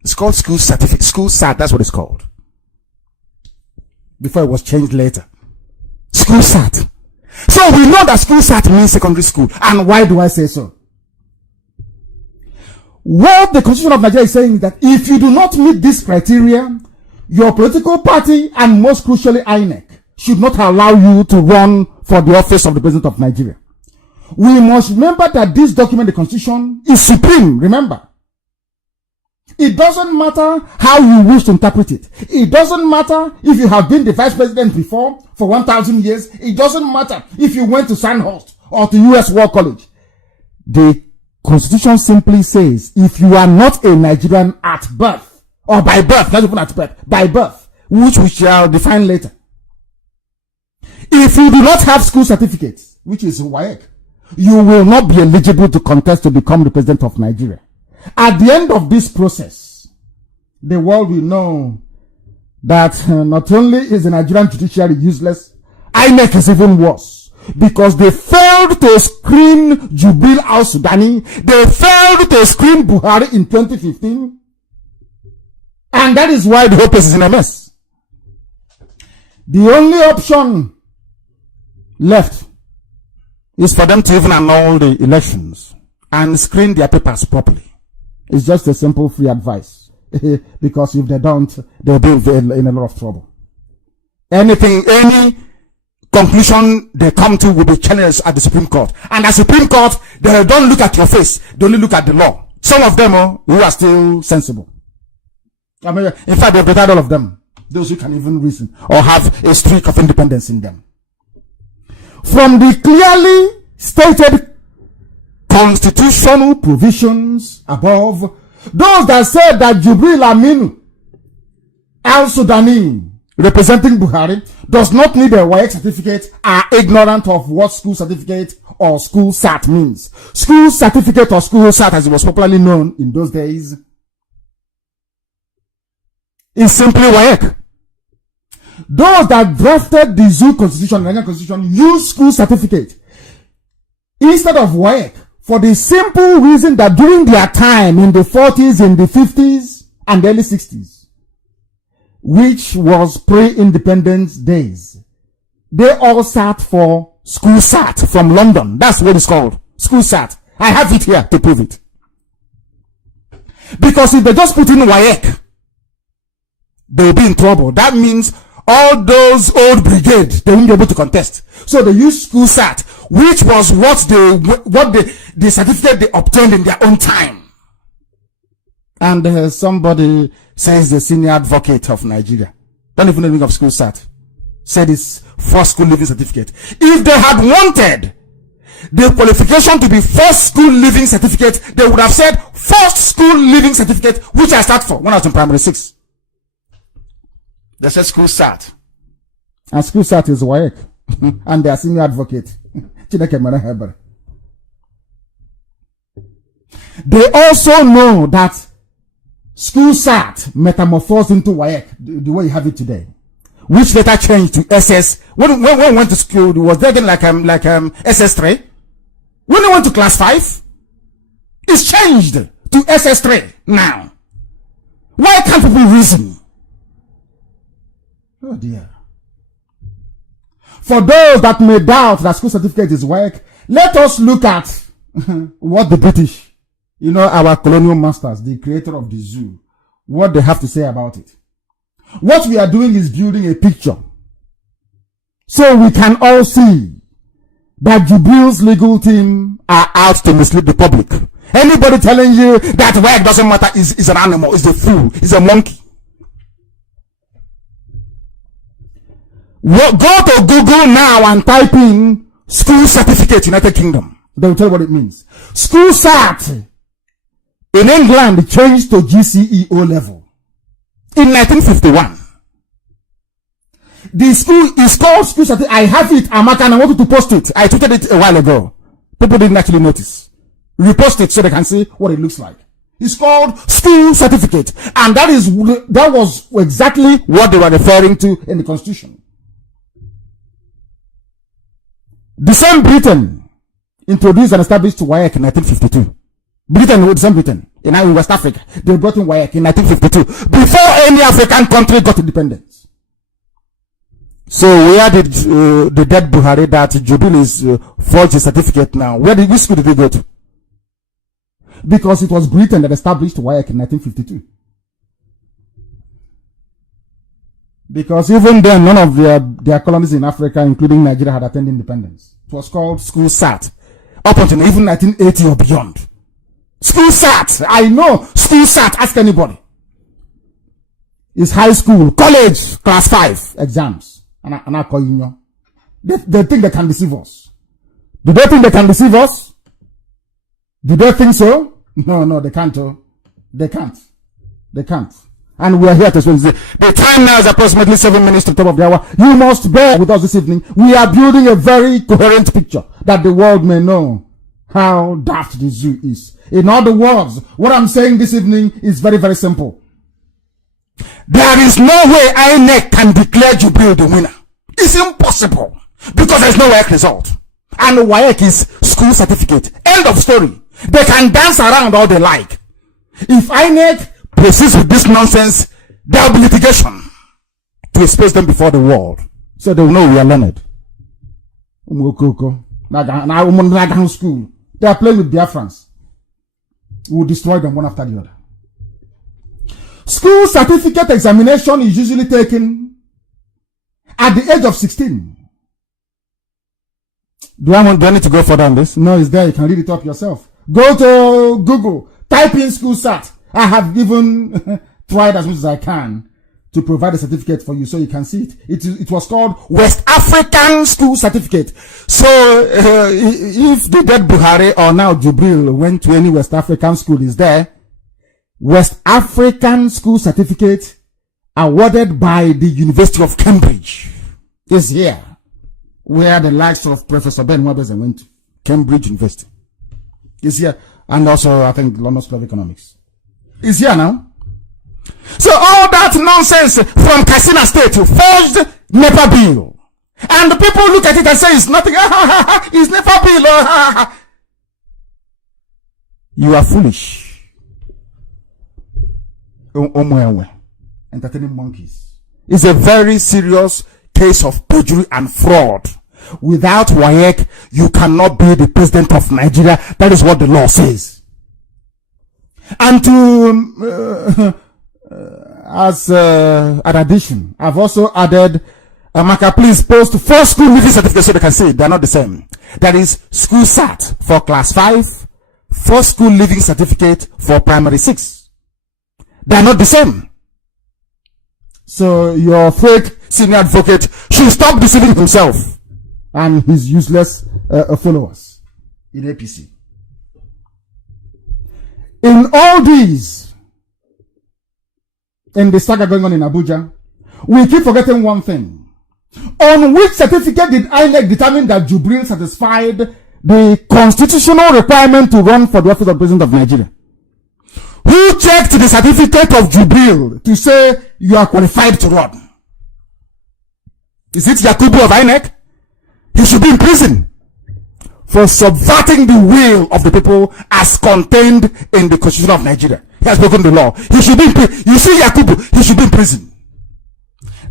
It's called school certificate. School SAT, that's what it's called. Before it was changed later. School SAT. So we know that school SAT means secondary school. And why do I say so? What the Constitution of Nigeria is saying is that if you do not meet this criteria, your political party and most crucially INEC should not allow you to run for the office of the President of Nigeria. We must remember that this document, the Constitution, is supreme. Remember. It doesn't matter how you wish to interpret it. It doesn't matter if you have been the vice president before for 1,000 years. It doesn't matter if you went to Sandhurst or to US War College. The Constitution simply says if you are not a Nigerian at birth or by birth, not even at birth, by birth, which we shall define later. If you do not have school certificates, which is WAEC, you will not be eligible to contest to become the president of Nigeria. At the end of this process, the world will know that not only is the Nigerian judiciary useless, INEC is even worse. Because they failed to screen Jubil al-Sudani, they failed to screen Buhari in 2015, and that is why the whole place is in a mess. The only option left is for them to even annul the elections and screen their papers properly. It's just a simple free advice. Because if they don't, they'll be in a lot of trouble. Any conclusion they come to will be challenged at the Supreme Court. And at the Supreme Court, they don't look at your face. They only look at the law. Some of them who are still sensible. I mean, in fact, they've retired all of them. Those who can even reason or have a streak of independence in them. From the clearly stated constitutional provisions above, those that said that Jubril Aminu al-Sudani representing Buhari does not need a WAEC certificate are ignorant of what school certificate or school SAT means. School certificate or school SAT, as it was popularly known in those days, is simply WAEC. Those that drafted the Zoo Constitution, the Nigerian Constitution, use school certificate instead of WAEC for the simple reason that during their time in the 40s, in the 50s, and early 60s, which was pre-independence days, they all sat for school SAT from London. That's what it's called. School SAT. I have it here to prove it. Because if they just put in WAEC, they'll be in trouble. That means all those old brigade, they won't be able to contest. So they use school sat, which was what the certificate they obtained in their own time. And somebody says the senior advocate of Nigeria, don't even know the meaning of school sat, said it's first school living certificate. If they had wanted the qualification to be first school living certificate, they would have said first school living certificate, which I start for when I was in primary 6. They said school sat. And school sat is WAEC. And their senior advocate. They also know that school sat metamorphosed into WAEC, the way you have it today, which later changed to SS. When we went to school, it was there again like SS3. When we went to class 5, it's changed to SS3 now. Why can't people reason? Oh dear. For those that may doubt that school certificate is WAEC, let us look at what the British, our colonial masters, the creator of the zoo, what they have to say about it. What we are doing is building a picture, so we can all see that Jubril's legal team are out to mislead the public. Anybody telling you that WAEC doesn't matter is an animal, is a fool, is a monkey. Go to Google now and type in school certificate United Kingdom. They will tell you what it means. School sat in England changed to GCE O level in 1951. The school is called school certificate. I have it, Amaka, and I wanted to post it. I tweeted it a while ago. People didn't actually notice. Repost it so they can see what it looks like. It's called school certificate, and that was exactly what they were referring to in the Constitution. The same Britain introduced and established WAEC in 1952. The same Britain, in West Africa, they brought in WAEC in 1952, before any African country got independence. So where did the dead Buhari that Jubil is forged his certificate now? Which school did he go to? Because it was Britain that established WAEC in 1952. Because even then, none of their colonies in Africa, including Nigeria, had attained independence. It was called school sat. Up until even 1980 or beyond. School sat. I know school sat. Ask anybody. It's high school, college, class 5 exams. And I call you. They think they can deceive us. Do they think they can deceive us? Do they think so? No, they can't. They can't. They can't. And we are here to explain. The time now is approximately 7 minutes to the top of the hour. You must bear with us this evening. We are building a very coherent picture that the world may know how daft the zoo is. In other words, what I'm saying this evening is very, very simple. There is no way INEC can declare Jubil the winner. It's impossible. Because there's no WAEC result. And WAEC is school certificate. End of story. They can dance around all they like. If INEC proceeds with this nonsense, there will be litigation to expose them before the world. So they will know we are learned. School. They are playing with Biafrans. We will destroy them one after the other. School certificate examination is usually taken at the age of 16. Do I need to go further on this? No, it's there. You can read it up yourself. Go to Google. Type in school sat. I have even tried as much as I can to provide a certificate for you so you can see it. It was called West African School Certificate. So if the dead Buhari or now Jubril went to any West African school, is there. West African School Certificate awarded by the University of Cambridge is here, where the likes of Professor Ben Webber went to. Cambridge University is here, and also I think London School of Economics is here now. So all that nonsense from Katsina State forged NEPA bill, and the people look at it and say it's nothing. It's NEPA bill. You are foolish. Entertaining monkeys. It's a very serious case of perjury and fraud. Without WAEC, you cannot be the president of Nigeria. That is what the law says. And to, as an addition, I've also added, Amaka, please post 4 school living certificates so they can see it. They're not the same. That is school SAT for class 5, 4 school living certificate for primary 6. They're not the same. So your fake senior advocate should stop deceiving himself and his useless followers in APC. In all these, in the saga going on in Abuja, we keep forgetting one thing. On which certificate did INEC determine that Jubril satisfied the constitutional requirement to run for the office of President of Nigeria? Who checked the certificate of Jubril to say you are qualified to run? Is it Yakubu of INEC? He should be in prison for subverting the will of the people as contained in the Constitution of Nigeria. He has broken the law. He should be in prison. You see Yakubu, he should be in prison.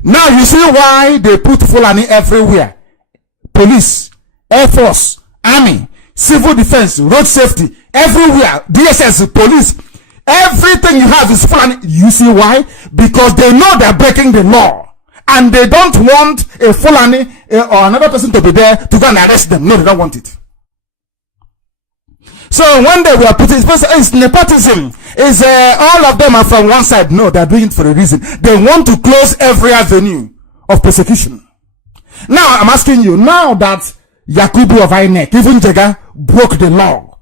Now you see why they put Fulani everywhere. Police, Air Force, Army, Civil Defense, Road Safety, everywhere. DSS, police. Everything you have is Fulani. You see why? Because they know they're breaking the law. And they don't want a Fulani or another person to be there to go and arrest them. No, they don't want it. So when they were putting, it's nepotism. Is all of them are from one side? No, they're doing it for a reason. They want to close every avenue of persecution. Now I'm asking you, now that Yakubu of INEC, even Jega, broke the law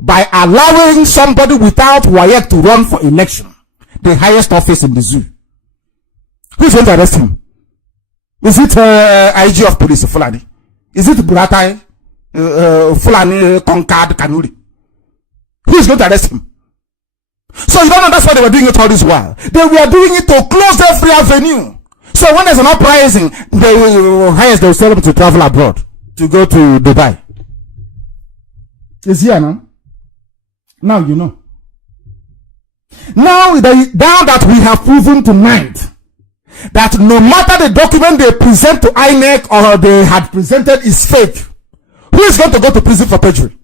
by allowing somebody without WAEC to run for election, the highest office in the zoo, who's going to arrest him? Is it IG of police, Fulani? Is it Buratai? Fulani conquered Kanuri. Who is going to arrest him? So you don't know that's why they were doing it all this while. They were doing it to close every avenue. So when there's an uprising, they will tell them to travel abroad, to go to Dubai. It's here now. Now you know. Now that we have proven tonight that no matter the document they present to INEC or they had presented is fake, who is going to go to prison for perjury?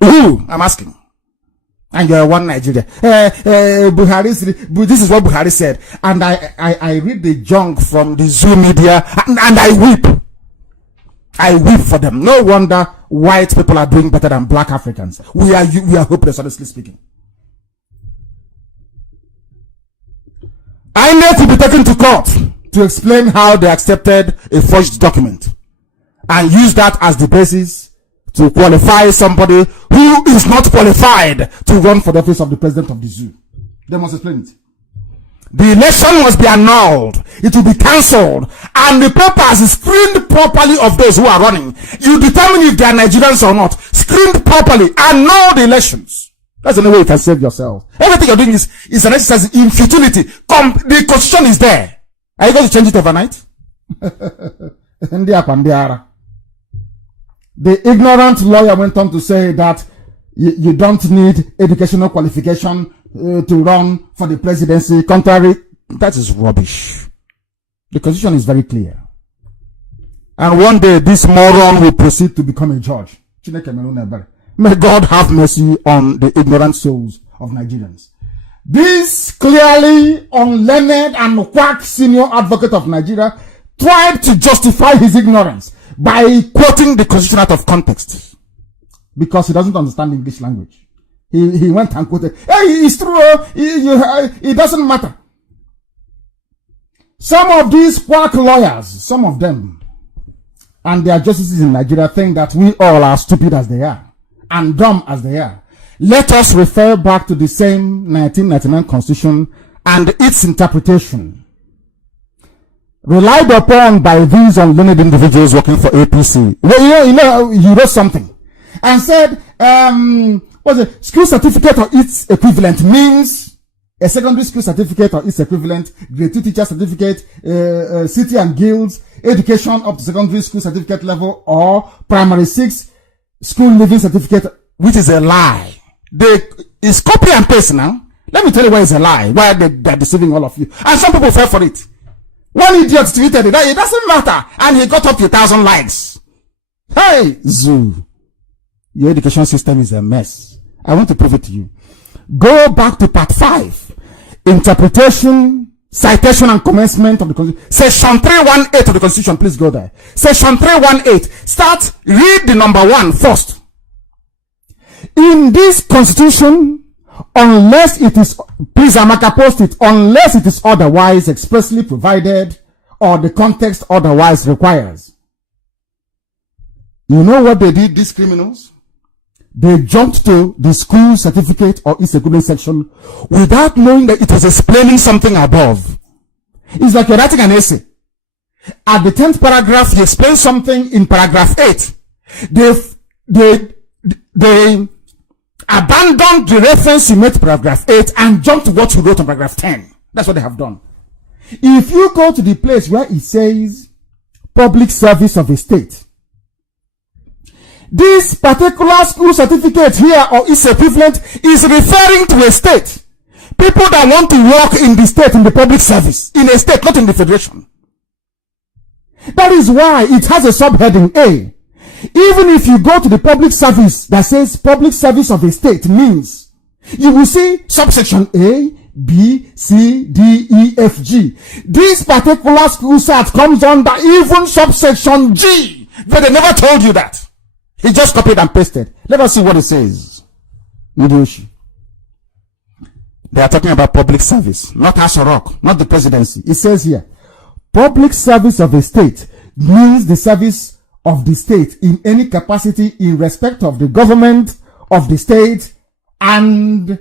Who? I'm asking. And you're one Nigeria. Buhari, this is what Buhari said. And I read the junk from the Zoo media and I weep. I weep for them. No wonder white people are doing better than black Africans. We are hopeless, honestly speaking. INEC will be taken to court to explain how they accepted a forged document and use that as the basis to qualify somebody who is not qualified to run for the office of the president of the zoo. They must explain it. The election must be annulled. It will be cancelled. And the papers screened properly of those who are running. You determine if they are Nigerians or not. Screened properly. Annul the elections. That's the only way you can save yourself. Everything you're doing is an exercise in futility. The constitution is there. Are you going to change it overnight? The ignorant lawyer went on to say that you don't need educational qualification to run for the presidency. Contrary, that is rubbish. The constitution is very clear. And one day this moron will proceed to become a judge. May God have mercy on the ignorant souls of Nigerians. This clearly unlearned and quack senior advocate of Nigeria tried to justify his ignorance by quoting the constitution out of context because he doesn't understand English language. He went and quoted, hey, it's true, it doesn't matter. Some of these quack lawyers, some of them, and their justices in Nigeria think that we all are stupid as they are and dumb as they are. Let us refer back to the same 1999 constitution and its interpretation, relied upon by these unlearned individuals working for APC. Well, you wrote something and said, what's it? School certificate or its equivalent means a secondary school certificate or its equivalent, grade 2 teacher certificate, city and guilds, education up to secondary school certificate level, or primary 6 school living certificate, which is a lie. It's copy and paste now. Let me tell you why it's a lie, why they're deceiving all of you. And some people fell for it. One idiot tweeted it, it doesn't matter, and he got up to 1,000 likes. Hey, Zoo, your education system is a mess. I want to prove it to you. Go back to part 5. Interpretation, citation, and commencement of the Constitution. Section 318 of the Constitution. Please go there. Section 318. Start, read the number 1 first. In this Constitution, unless it is, please Amaka post it, unless it is otherwise expressly provided or the context otherwise requires. You know what they did, these criminals? They jumped to the school certificate or its equivalent section without knowing that it was explaining something above. It's like you're writing an essay. At the 10th paragraph, he explains something in paragraph 8. They abandoned the reference you made to paragraph 8 and jumped to what you wrote on paragraph 10. That's what they have done. If you go to the place where it says public service of a state, this particular school certificate here or its equivalent is referring to a state. People that want to work in the state, in the public service, in a state, not in the federation. That is why it has a subheading A. Even if you go to the public service that says public service of a state means, you will see subsection A, B, C, D, E, F, G. This particular school cert comes under even subsection G, but they never told you that. He just copied and pasted. Let us see what it says. They are talking about public service, not Asarok, not the presidency. It says here, public service of a state means the service of the state in any capacity in respect of the government of the state and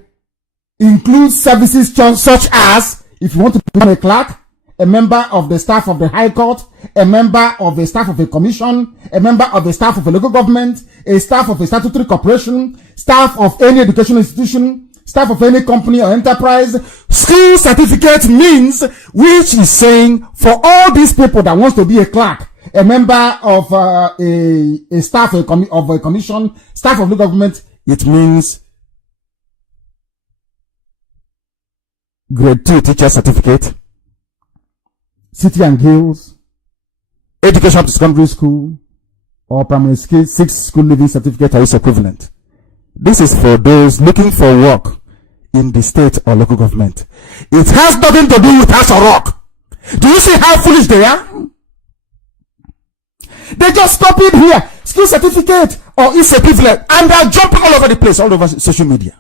includes services such as, if you want to become a clerk, a member of the staff of the High Court, a member of the staff of a commission, a member of the staff of a local government, a staff of a statutory corporation, staff of any educational institution, staff of any company or enterprise. School certificate means, which is saying for all these people that wants to be a clerk, a member of a staff of a commission, staff of the government, it means grade 2 teacher certificate, city and guilds, education up to secondary school, or primary school, 6 school living certificate or its equivalent. This is for those looking for work in the state or local government. It has nothing to do with House or Rock. Do you see how foolish they are? They just copied here, school certificate or its equivalent, and they're jumping all over the place, all over social media.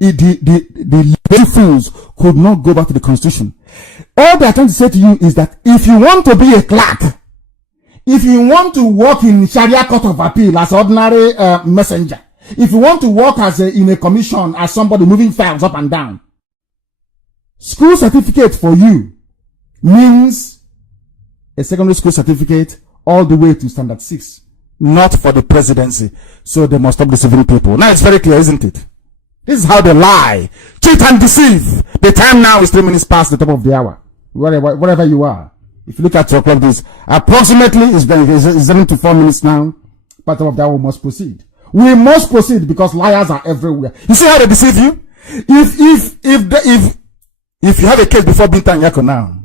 The lazy fools could not go back to the Constitution. All they are trying to say to you is that if you want to be a clerk, if you want to work in Sharia Court of Appeal as ordinary messenger, if you want to work as in a commission as somebody moving files up and down, school certificate for you means a secondary school certificate all the way to standard 6, not for the presidency. So they must stop deceiving people. Now it's very clear, isn't it? This is how they lie, cheat and deceive. The time now is 3 minutes past the top of the hour. Wherever you are. If you look at your clock, this approximately is 7 to 4 minutes now. Part of that we must proceed. We must proceed because liars are everywhere. You see how they deceive you? If you have a case before Binta and Yako now,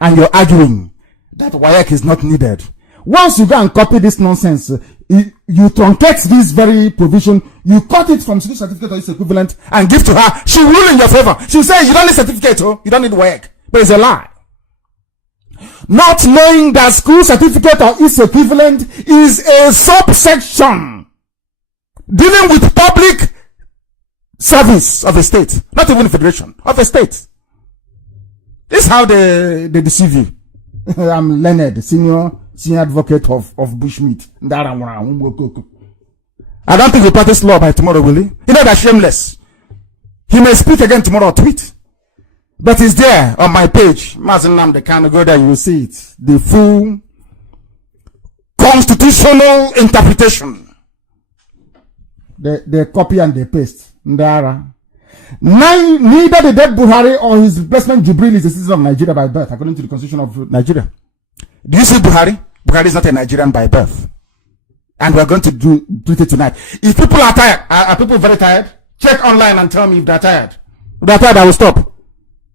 and you're arguing that WAEC is not needed, once you go and copy this nonsense, you truncate this very provision, you cut it from school certificate or its equivalent and give to her. She will rule in your favor. She'll say, you don't need certificate, you don't need WAEC. But it's a lie. Not knowing that school certificate or its equivalent is a subsection dealing with public service of a state, not even a federation, of a state. This is how they deceive you. I'm Leonard, senior advocate of Bushmeat. I don't think he'll practice law by tomorrow, will he? You know, that's shameless. He may speak again tomorrow or tweet. But it's there on my page. Nnamdi, kanu, go there, you will see it. The full constitutional interpretation. They copy and they paste. Neither the dead Buhari or his replacement Jubril is a citizen of Nigeria by birth, according to the Constitution of Nigeria. Do you see Buhari? Buhari is not a Nigerian by birth. And we're going to do it tonight. If people are tired, are people very tired? Check online and tell me if they're tired. If they're tired, I will stop.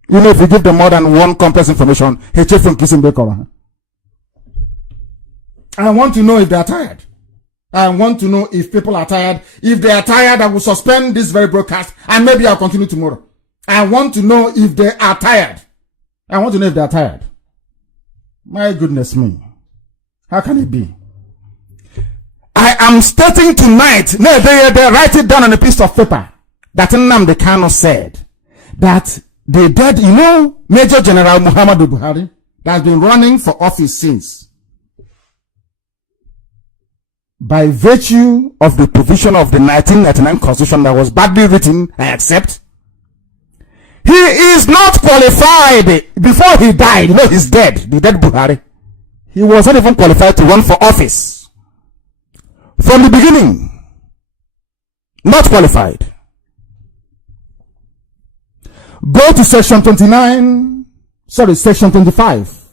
You know, if you give them more than one complex information, hey, check from kissing the cover. I want to know if they're tired. I want to know if people are tired. If they are tired, I will suspend this very broadcast and maybe I'll continue tomorrow. I want to know if they are tired. I want to know if they are tired. My goodness me. How can it be? I am stating tonight, no, they write it down on a piece of paper, that Nnamdi Kanu said that they dead, you know, Major General Muhammadu Buhari, that has been running for office since, by virtue of the provision of the 1999 Constitution that was badly written, I accept, he is not qualified. Before he died, you know, he's dead, the dead Buhari. He was not even qualified to run for office. From the beginning, not qualified. Go to section 25,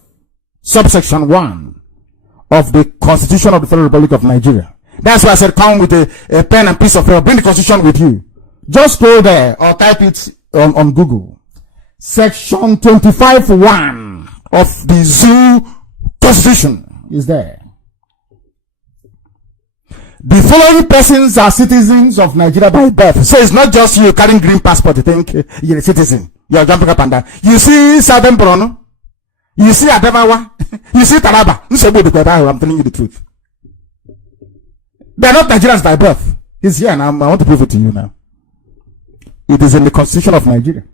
subsection 1 of the Constitution of the Federal Republic of Nigeria. That's why I said come with a pen and piece of paper. Bring the Constitution with you. Just go there or type it on Google. Section 25(1) of the Zoo Constitution is there. The following persons are citizens of Nigeria by birth. So it's not just you carrying green passport, you think you're a citizen. You're jumping up and down. You see Southern Borno, you see Adamawa, you see Taraba. I'm telling you the truth. They're not Nigerians by birth. He's here now. I want to prove it to you now. It is in the Constitution of Nigeria.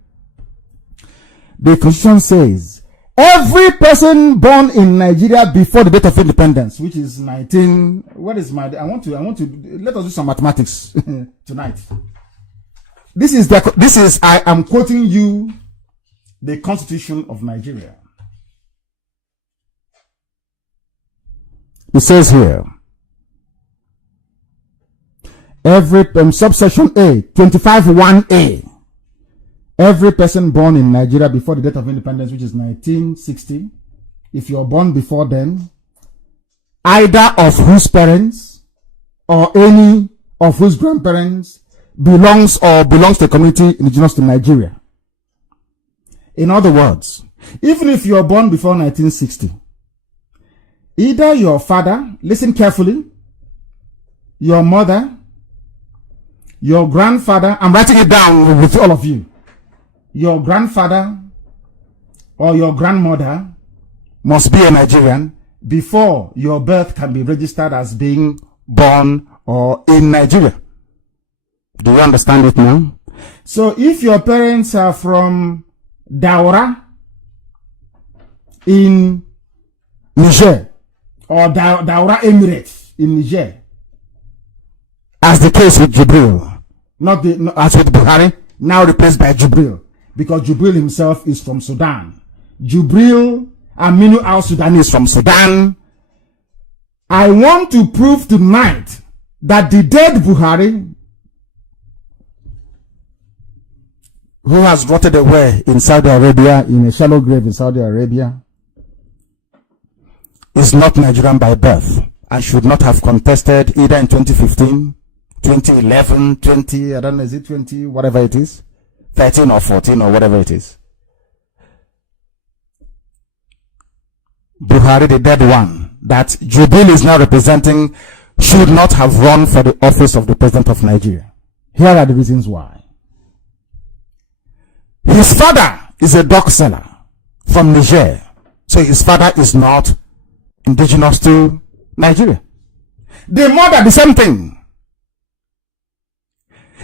The Constitution says, every person born in Nigeria before the date of independence, which is 19, what is my, I want to, let us do some mathematics tonight. I am quoting you the Constitution of Nigeria. It says here, every, subsection A, 25(1)A, every person born in Nigeria before the date of independence, which is 1960, if you're born before then, either of whose parents or any of whose grandparents belongs to a community indigenous to Nigeria. In other words, even if you're born before 1960, either your father, listen carefully, your mother, your grandfather, I'm writing it down with all of you, your grandfather or your grandmother must be a Nigerian before your birth can be registered as being born or in Nigeria. Do you understand it now? So if your parents are from Daura in Niger or Daura Emirates in Niger, as the case with Jibril, not as with Buhari, now replaced by Jibril, because Jibril himself is from Sudan. Jibril Aminu al-Sudani is from Sudan. I want to prove tonight that the dead Buhari, who has rotted away in Saudi Arabia, in a shallow grave in Saudi Arabia, is not Nigerian by birth and should not have contested either in 2015, 2011, 20, I don't know, is it 20, whatever it is, 13 or 14 or whatever it is. Buhari, the dead one, that Jubil is now representing, should not have run for the office of the president of Nigeria. Here are the reasons why. His father is a dog seller from Niger. So his father is not indigenous to Nigeria. The mother, the same thing,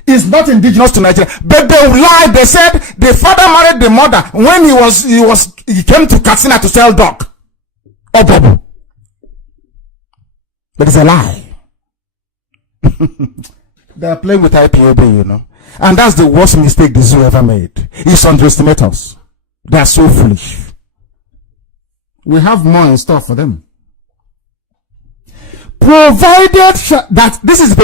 is not indigenous to Nigeria. But they lied. They said the father married the mother when he came to Katsina to sell dog. Or Bobo. But it's a lie. They are playing with IPOB, you know. And that's the worst mistake the zoo ever made. It's underestimate us. They are so foolish. We have more in store for them. Provided that this is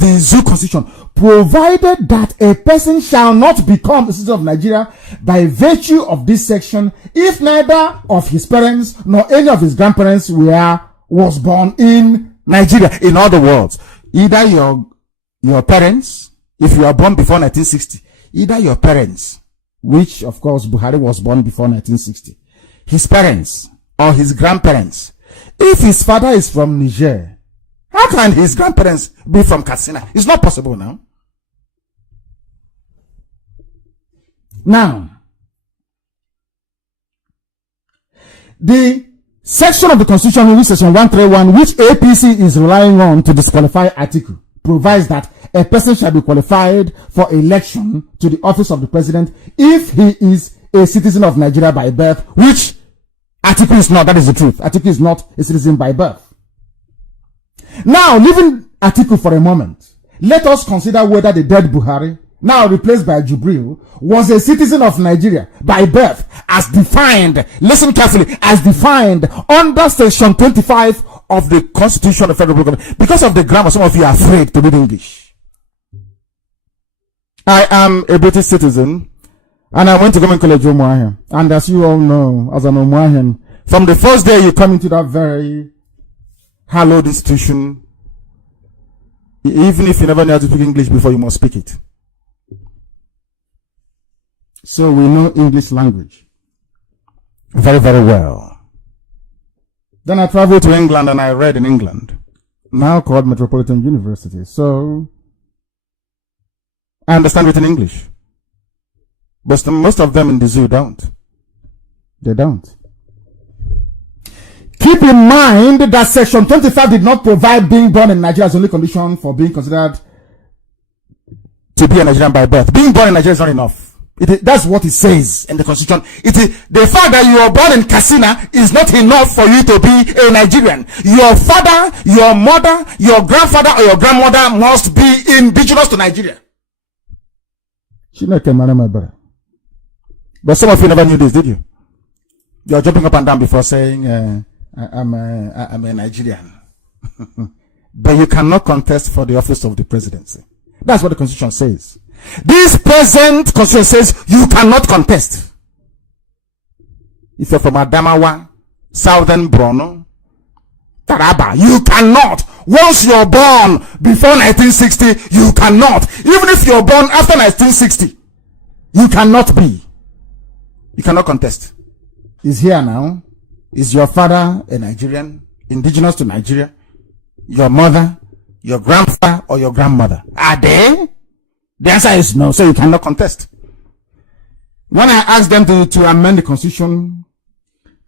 the zoo constitution. Provided that a person shall not become a citizen of Nigeria by virtue of this section, if neither of his parents nor any of his grandparents was born in Nigeria. In other words, either your parents, if you are born before 1960, either your parents, which of course Buhari was born before 1960, his parents or his grandparents. If his father is from Niger How can his grandparents be from Katsina? It's not possible now. Now, the section of the Constitution, which section 131, which APC is relying on to disqualify Atiku, provides that a person shall be qualified for election to the office of the president if he is a citizen of Nigeria by birth, which Atiku is not. That is the truth. Atiku is not a citizen by birth. Now, leaving Atiku for a moment, let us consider whether the dead Buhari, now replaced by Jubril, was a citizen of Nigeria by birth, as defined, listen carefully, as defined under section 25 of the Constitution of the Federal Republic. Because of the grammar, some of you are afraid to read English. I am a British citizen, and I went to Government College Umuahia. And as you all know, as an Umuahian, from the first day you come into that very hallowed institution, even if you never knew how to speak English before, you must speak it. So we know English language very, very well. Then I traveled to England and I read in England, now called Metropolitan University. So I understand written English. But most of them in the zoo don't. They don't. Keep in mind that section 25 did not provide being born in Nigeria as only condition for being considered to be a Nigerian by birth. Being born in Nigeria is not enough. That's what it says in the Constitution. The fact that you are born in Katsina is not enough for you to be a Nigerian. Your father, your mother, your grandfather, or your grandmother must be indigenous to Nigeria. But some of you never knew this, did you? You're jumping up and down before saying, I'm a Nigerian. But you cannot contest for the office of the presidency. That's what the Constitution says. This present Constitution says you cannot contest. If you're from Adamawa, Southern Borno, Taraba, you cannot. Once you're born before 1960, you cannot. Even if you're born after 1960, you cannot be. You cannot contest. Is here now. Is your father a Nigerian, indigenous to Nigeria? Your mother, your grandfather, or your grandmother? Are they? The answer is no, so you cannot contest. When I asked them to amend the Constitution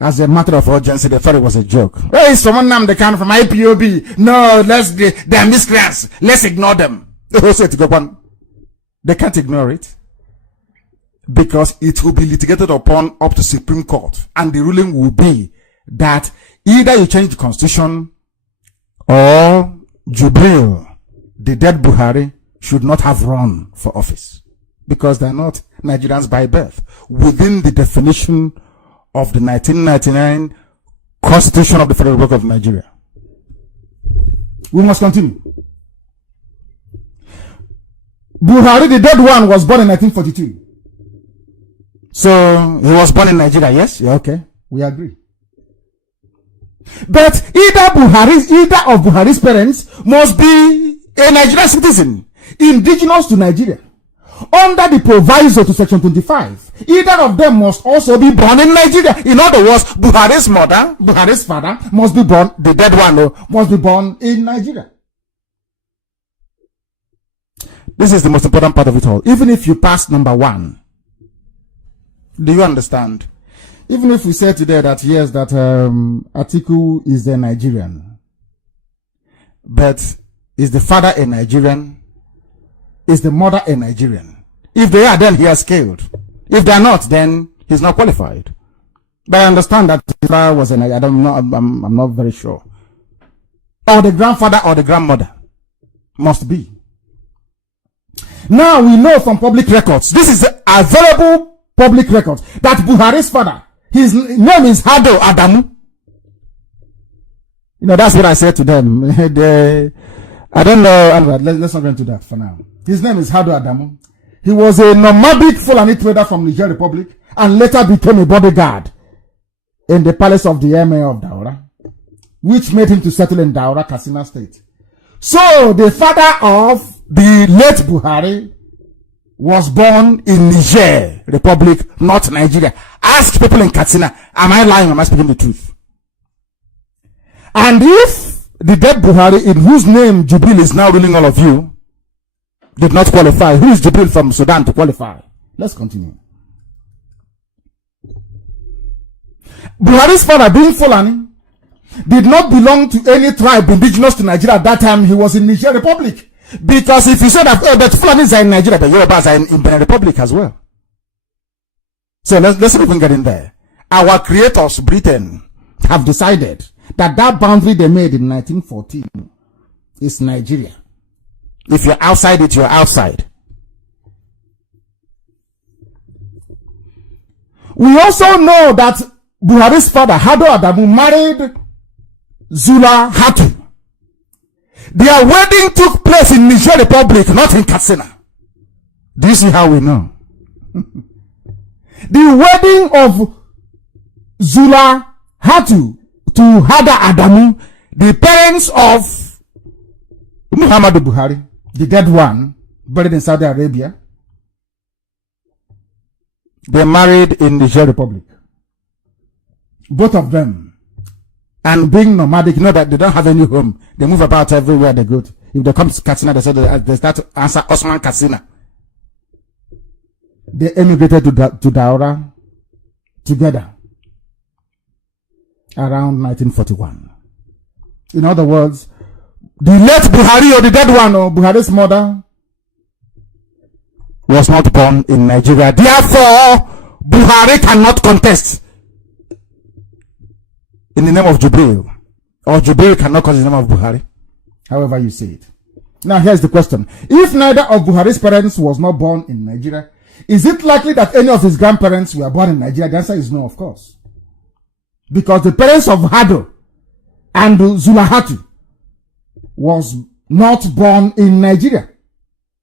as a matter of urgency, they thought it was a joke. Hey, it's from Nnamdi Kanu from IPOB. No, they're miscreants. Let's ignore them. They can't ignore it, because it will be litigated upon up to Supreme Court, and the ruling will be that either you change the Constitution or Jubril, the dead Buhari, should not have run for office, because they're not Nigerians by birth within the definition of the 1999 Constitution of the Federal Republic of Nigeria. We must continue. Buhari, the dead one, was born in 1942. So he was born in Nigeria, yes? Yeah, okay. We agree. But either of Buhari's parents must be a Nigerian citizen, indigenous to Nigeria. Under the proviso to section 25, either of them must also be born in Nigeria. In other words, Buhari's mother, Buhari's father must be born, the dead one must be born in Nigeria. This is the most important part of it all. Even if you pass number 1, do you understand? Even if we say today that yes, that Atiku is a Nigerian, but is the father a Nigerian? Is the mother a Nigerian? If they are, then he has scaled. If they are not, then he's not qualified. But I understand that his father was a Nigerian. I'm not very sure. Or the grandfather or the grandmother must be. Now we know from public records, this is available public records, that Buhari's father, his name is Hado Adamu. You know, that's what I said to them. I don't know. Let's not go into that for now. His name is Hado Adamu. He was a nomadic Fulani trader from Niger Republic and later became a bodyguard in the palace of the Emir of Daura, which made him to settle in Daura, Katsina State. So the father of the late Buhari was born in Niger Republic, not Nigeria. Ask people in Katsina, am I lying or am I speaking the truth? And if the dead Buhari, in whose name Jubril is now ruling all of you, did not qualify. Who is Jubril from Sudan to qualify? Let's continue. Buhari's father, being Fulani, did not belong to any tribe indigenous to Nigeria at that time. He was in Niger Republic. Because if you say that, oh, but Fulanis are in Nigeria, the Yorubas are in Benin Republic as well. So let's even get in there. Our creators, Britain, have decided that that boundary they made in 1914 is Nigeria. If you're outside it, you're outside. We also know that Buhari's father, Hado Adamu, married Zula Hatu. Their wedding took place in Niger Republic, not in Katsina. Do you see how we know? The wedding of Zula Hatu to Hada Adamu, the parents of Muhammadu Buhari, the dead one, buried in Saudi Arabia, they married in Niger Republic. Both of them. And being nomadic, you know that they don't have any home. They move about everywhere they go to. If they come to Katsina, they say they start to answer Osman Katsina. They emigrated to Daura together around 1941. In other words, the late Buhari or the dead one, or Buhari's mother, was not born in Nigeria. Therefore, Buhari cannot contest in the name of Jubril, or Jubril cannot contest in the name of Buhari, however you say it. Now here's the question. If neither of Buhari's parents was not born in Nigeria, is it likely that any of his grandparents were born in Nigeria? The answer is no, of course. Because the parents of Hado and Zulahatu was not born in Nigeria.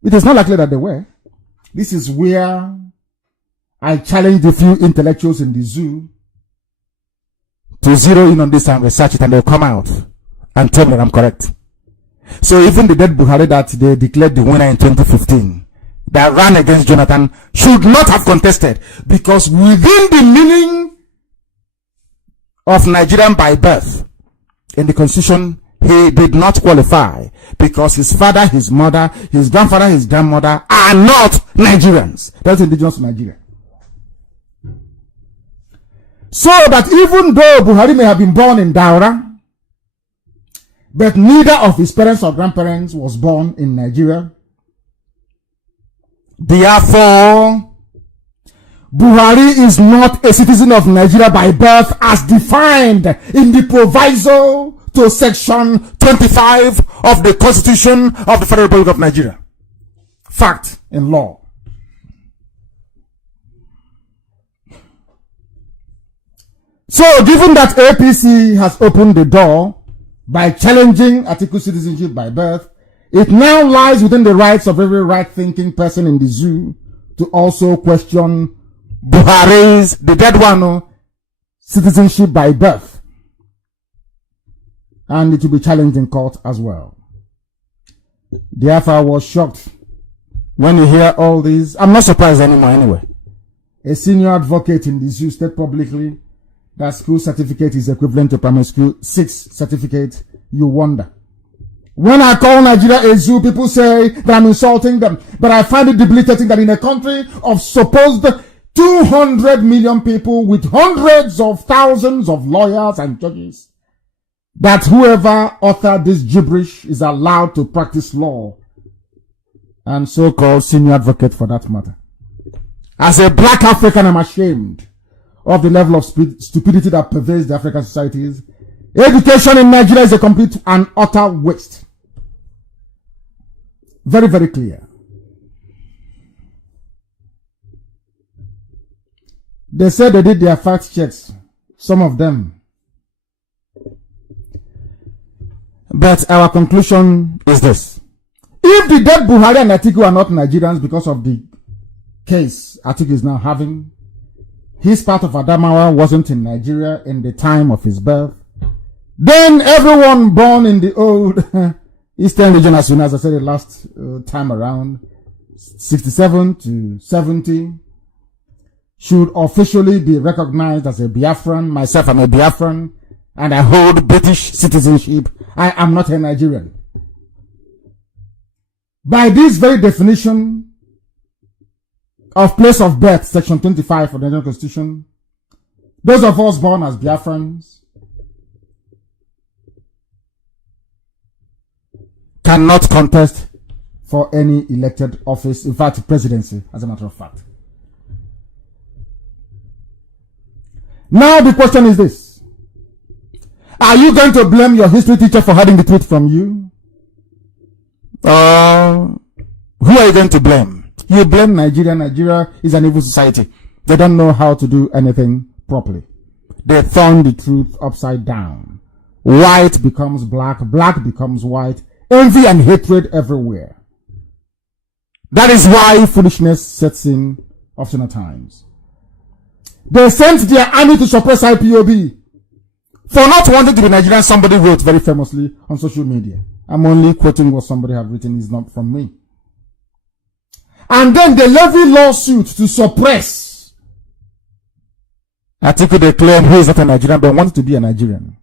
It is not likely that they were. This is where I challenged a few intellectuals in the zoo to zero in on this and research it, and they'll come out and tell me that I'm correct. So even the dead Buhari that they declared the winner in 2015, that ran against Jonathan, should not have contested, because within the meaning of Nigerian by birth in the constitution, he did not qualify, because his father, his mother, his grandfather, his grandmother are not Nigerians. That's indigenous to Nigeria. So that even though Buhari may have been born in Daura, but neither of his parents or grandparents was born in Nigeria. Therefore, Buhari is not a citizen of Nigeria by birth as defined in the proviso to section 25 of the Constitution of the Federal Republic of Nigeria. Fact in law. So, given that APC has opened the door by challenging article citizenship by birth, it now lies within the rights of every right-thinking person in the zoo to also question Buhari's, the dead one, citizenship by birth. And it will be challenged in court as well. Therefore, I was shocked when you hear all these. I'm not surprised anymore anyway. A senior advocate in the zoo stated publicly that school certificate is equivalent to primary school 6 certificate. You wonder. When I call Nigeria a zoo, people say that I'm insulting them. But I find it debilitating that in a country of supposed 200 million people with hundreds of thousands of lawyers and judges, that whoever authored this gibberish is allowed to practice law, and so-called senior advocate for that matter. As a black African, I'm ashamed of the level of stupidity that pervades the African societies. Education in Nigeria is a complete and utter waste. Very, very clear. They said they did their fact checks, some of them. But our conclusion is this. If the dead Buhari and Atiku are not Nigerians because of the case Atiku is now having, his part of Adamawa wasn't in Nigeria in the time of his birth, then everyone born in the old Eastern region, as soon as I said it last time around, 67 to 70, should officially be recognized as a Biafran. Myself, I'm a Biafran. and I hold British citizenship, I am not a Nigerian. By this very definition of place of birth, section 25 of the Nigerian Constitution, those of us born as Biafrans cannot contest for any elected office, in fact, presidency, as a matter of fact. Now the question is this. Are you going to blame your history teacher for hiding the truth from you? Who are you going to blame? You blame Nigeria. Nigeria is an evil society. They don't know how to do anything properly. They turn the truth upside down. White becomes black, black becomes white, envy and hatred everywhere. That is why foolishness sets in often at times. They sent their army to suppress IPOB for not wanting to be Nigerian. Somebody wrote very famously on social media. I'm only quoting what somebody have written, is not from me. And then they levy lawsuit to suppress. Atiku, they claim he is not a Nigerian, but wanted to be a Nigerian.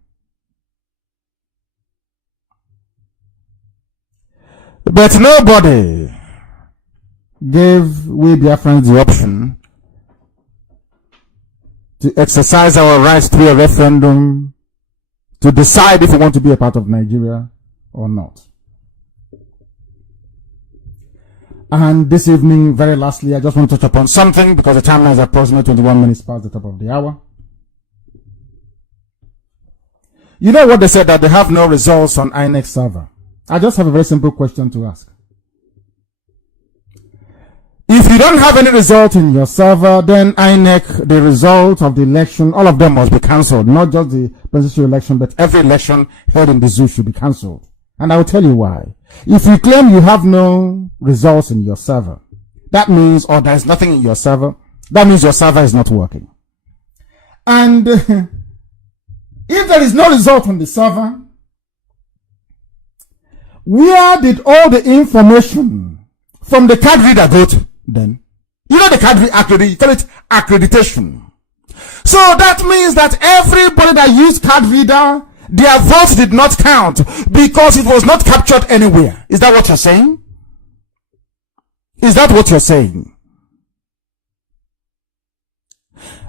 But nobody gave we Biafrans the option to exercise our rights through a referendum to decide if we want to be a part of Nigeria or not. And this evening, very lastly, I just want to touch upon something because the time now is approximately 21 minutes past the top of the hour. You know what they said, that they have no results on INEC server. I just have a very simple question to ask. If you don't have any result in your server, then INEC, the result of the election, all of them must be cancelled. Not just the presidential election, but every election held in the zoo should be cancelled. And I will tell you why. If you claim you have no results in your server, that means, or there is nothing in your server, that means your server is not working. And if there is no result on the server, where did all the information from the card reader go to then? You know the card reader, you call it accreditation. So that means that everybody that used card reader, their votes did not count because it was not captured anywhere. Is that what you're saying? Is that what you're saying?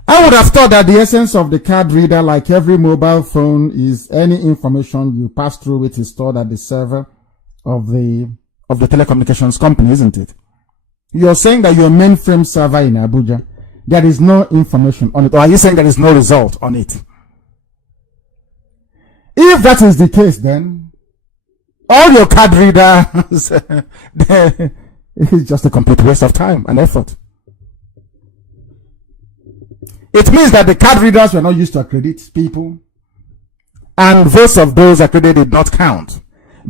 I would have thought that the essence of the card reader, like every mobile phone, is any information you pass through it is stored at the server of the telecommunications company, isn't it? You're saying that your mainframe server in Abuja, there is no information on it, or are you saying there is no result on it? If that is the case, then all your card readers, it's just a complete waste of time and effort. It means that the card readers were not used to accredit people, and votes of those accredited did not count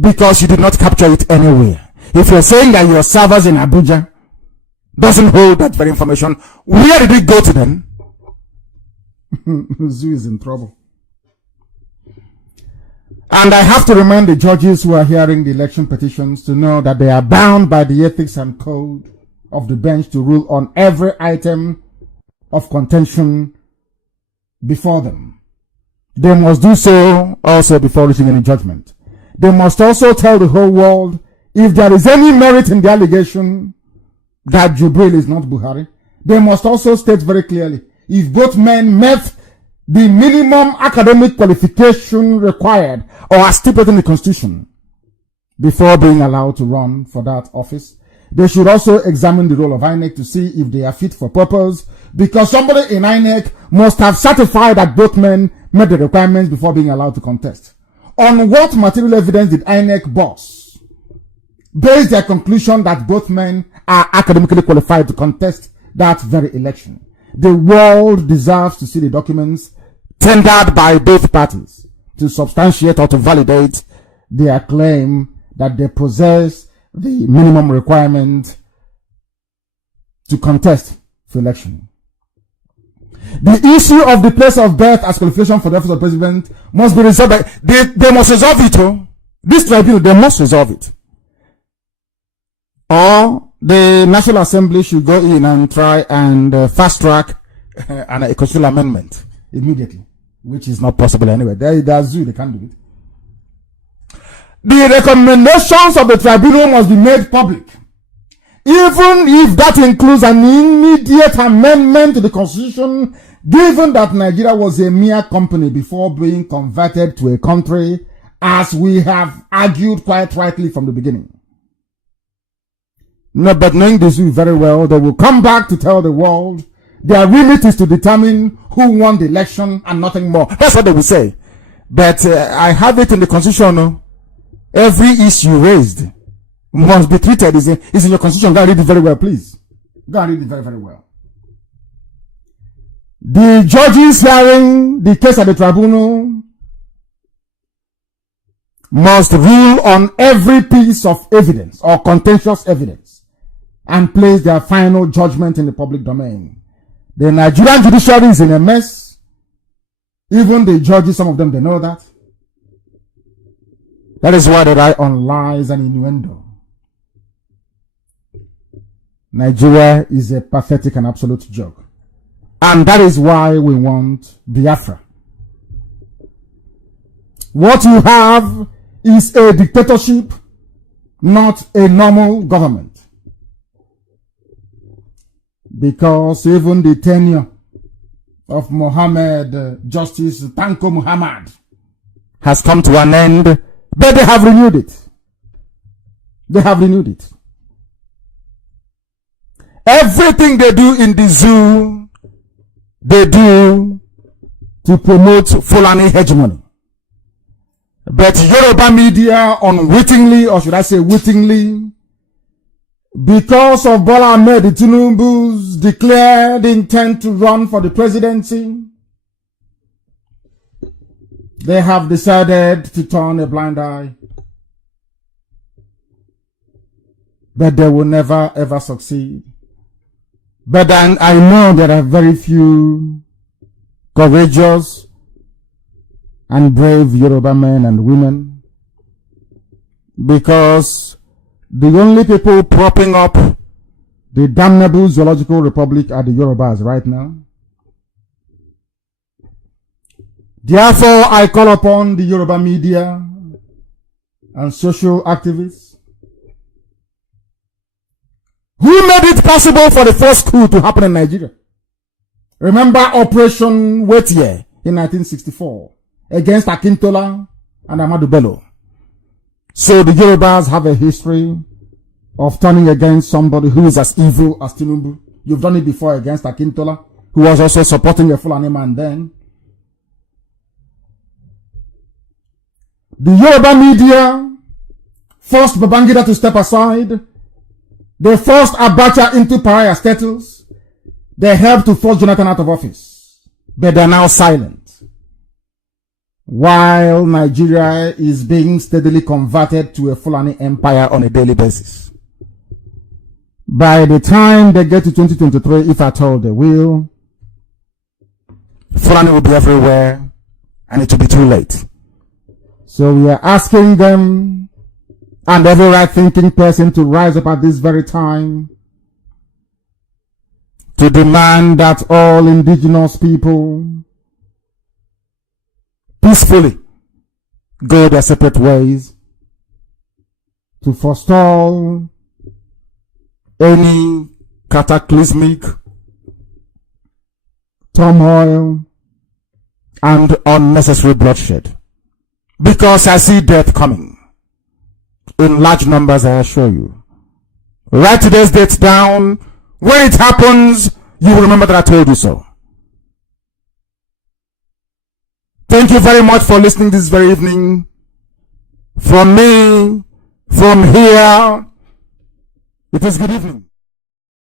because you did not capture it anywhere. If you're saying that your servers in Abuja doesn't hold that very information, where did it go to then? Zoo is in trouble. And I have to remind the judges who are hearing the election petitions to know that they are bound by the ethics and code of the bench to rule on every item of contention before them. They must do so also before reaching any judgment. They must also tell the whole world if there is any merit in the allegation that Jubril is not Buhari. They must also state very clearly if both men met the minimum academic qualification required or as stipulated in the Constitution before being allowed to run for that office. They should also examine the role of INEC to see if they are fit for purpose, because somebody in INEC must have certified that both men met the requirements before being allowed to contest. On what material evidence did INEC boss base their conclusion that both men are academically qualified to contest that very election? The world deserves to see the documents tendered by both parties to substantiate or to validate their claim that they possess the minimum requirement to contest for election. The issue of the place of birth as qualification for the office of president must be resolved. They must resolve it. Oh. This tribunal, they must resolve it. Or the National Assembly should go in and try and fast track a constitutional amendment immediately. which is not possible anyway. They're zoo, they can't do it. The recommendations of the tribunal must be made public, even if that includes an immediate amendment to the constitution, given that Nigeria was a mere company before being converted to a country, as we have argued quite rightly from the beginning. No, but knowing the zoo very well, they will come back to tell the world their remit is to determine who won the election and nothing more. That's what they will say. But I have it in the constitution. Every issue raised must be treated. Is in your constitution. Go and read it very well, please. Go and read it very, very well. The judges hearing the case at the tribunal must rule on every piece of evidence or contentious evidence and place their final judgment in the public domain. The Nigerian judiciary is in a mess. Even the judges, some of them, they know that. That is why they rely on lies and innuendo. Nigeria is a pathetic and absolute joke. And that is why we want Biafra. What you have is a dictatorship, not a normal government. Because even the tenure of Justice Tanko Muhammad has come to an end, but they have renewed it. They have renewed it. Everything they do in the zoo, they do to promote Fulani hegemony. But Yoruba media unwittingly, or should I say wittingly, because of Bola Ahmed Tinubu's declared intent to run for the presidency, they have decided to turn a blind eye. But they will never ever succeed. But then I know there are very few courageous and brave Yoruba men and women, because the only people propping up the damnable zoological republic are the Yorubas right now. Therefore, I call upon the Yoruba media and social activists who made it possible for the first coup to happen in Nigeria. Remember Operation Wetier in 1964 against Akintola and Ahmadu Bello. So the Yorubas have a history of turning against somebody who is as evil as Tinubu. You've done it before against Akintola, who was also supporting a Fulani man then. The Yoruba media forced Babangida to step aside. They forced Abacha into pariah status. They helped to force Jonathan out of office. But they are now silent, while Nigeria is being steadily converted to a Fulani empire on a daily basis. By the time they get to 2023, if at all they will, Fulani will be everywhere and it will be too late. So we are asking them and every right-thinking person to rise up at this very time to demand that all indigenous people peacefully go their separate ways, to forestall any cataclysmic turmoil and unnecessary bloodshed. Because I see death coming in large numbers, I assure you. Write today's date down. When it happens, you will remember that I told you so. Thank you very much for listening this very evening. From me, from here, it is good evening.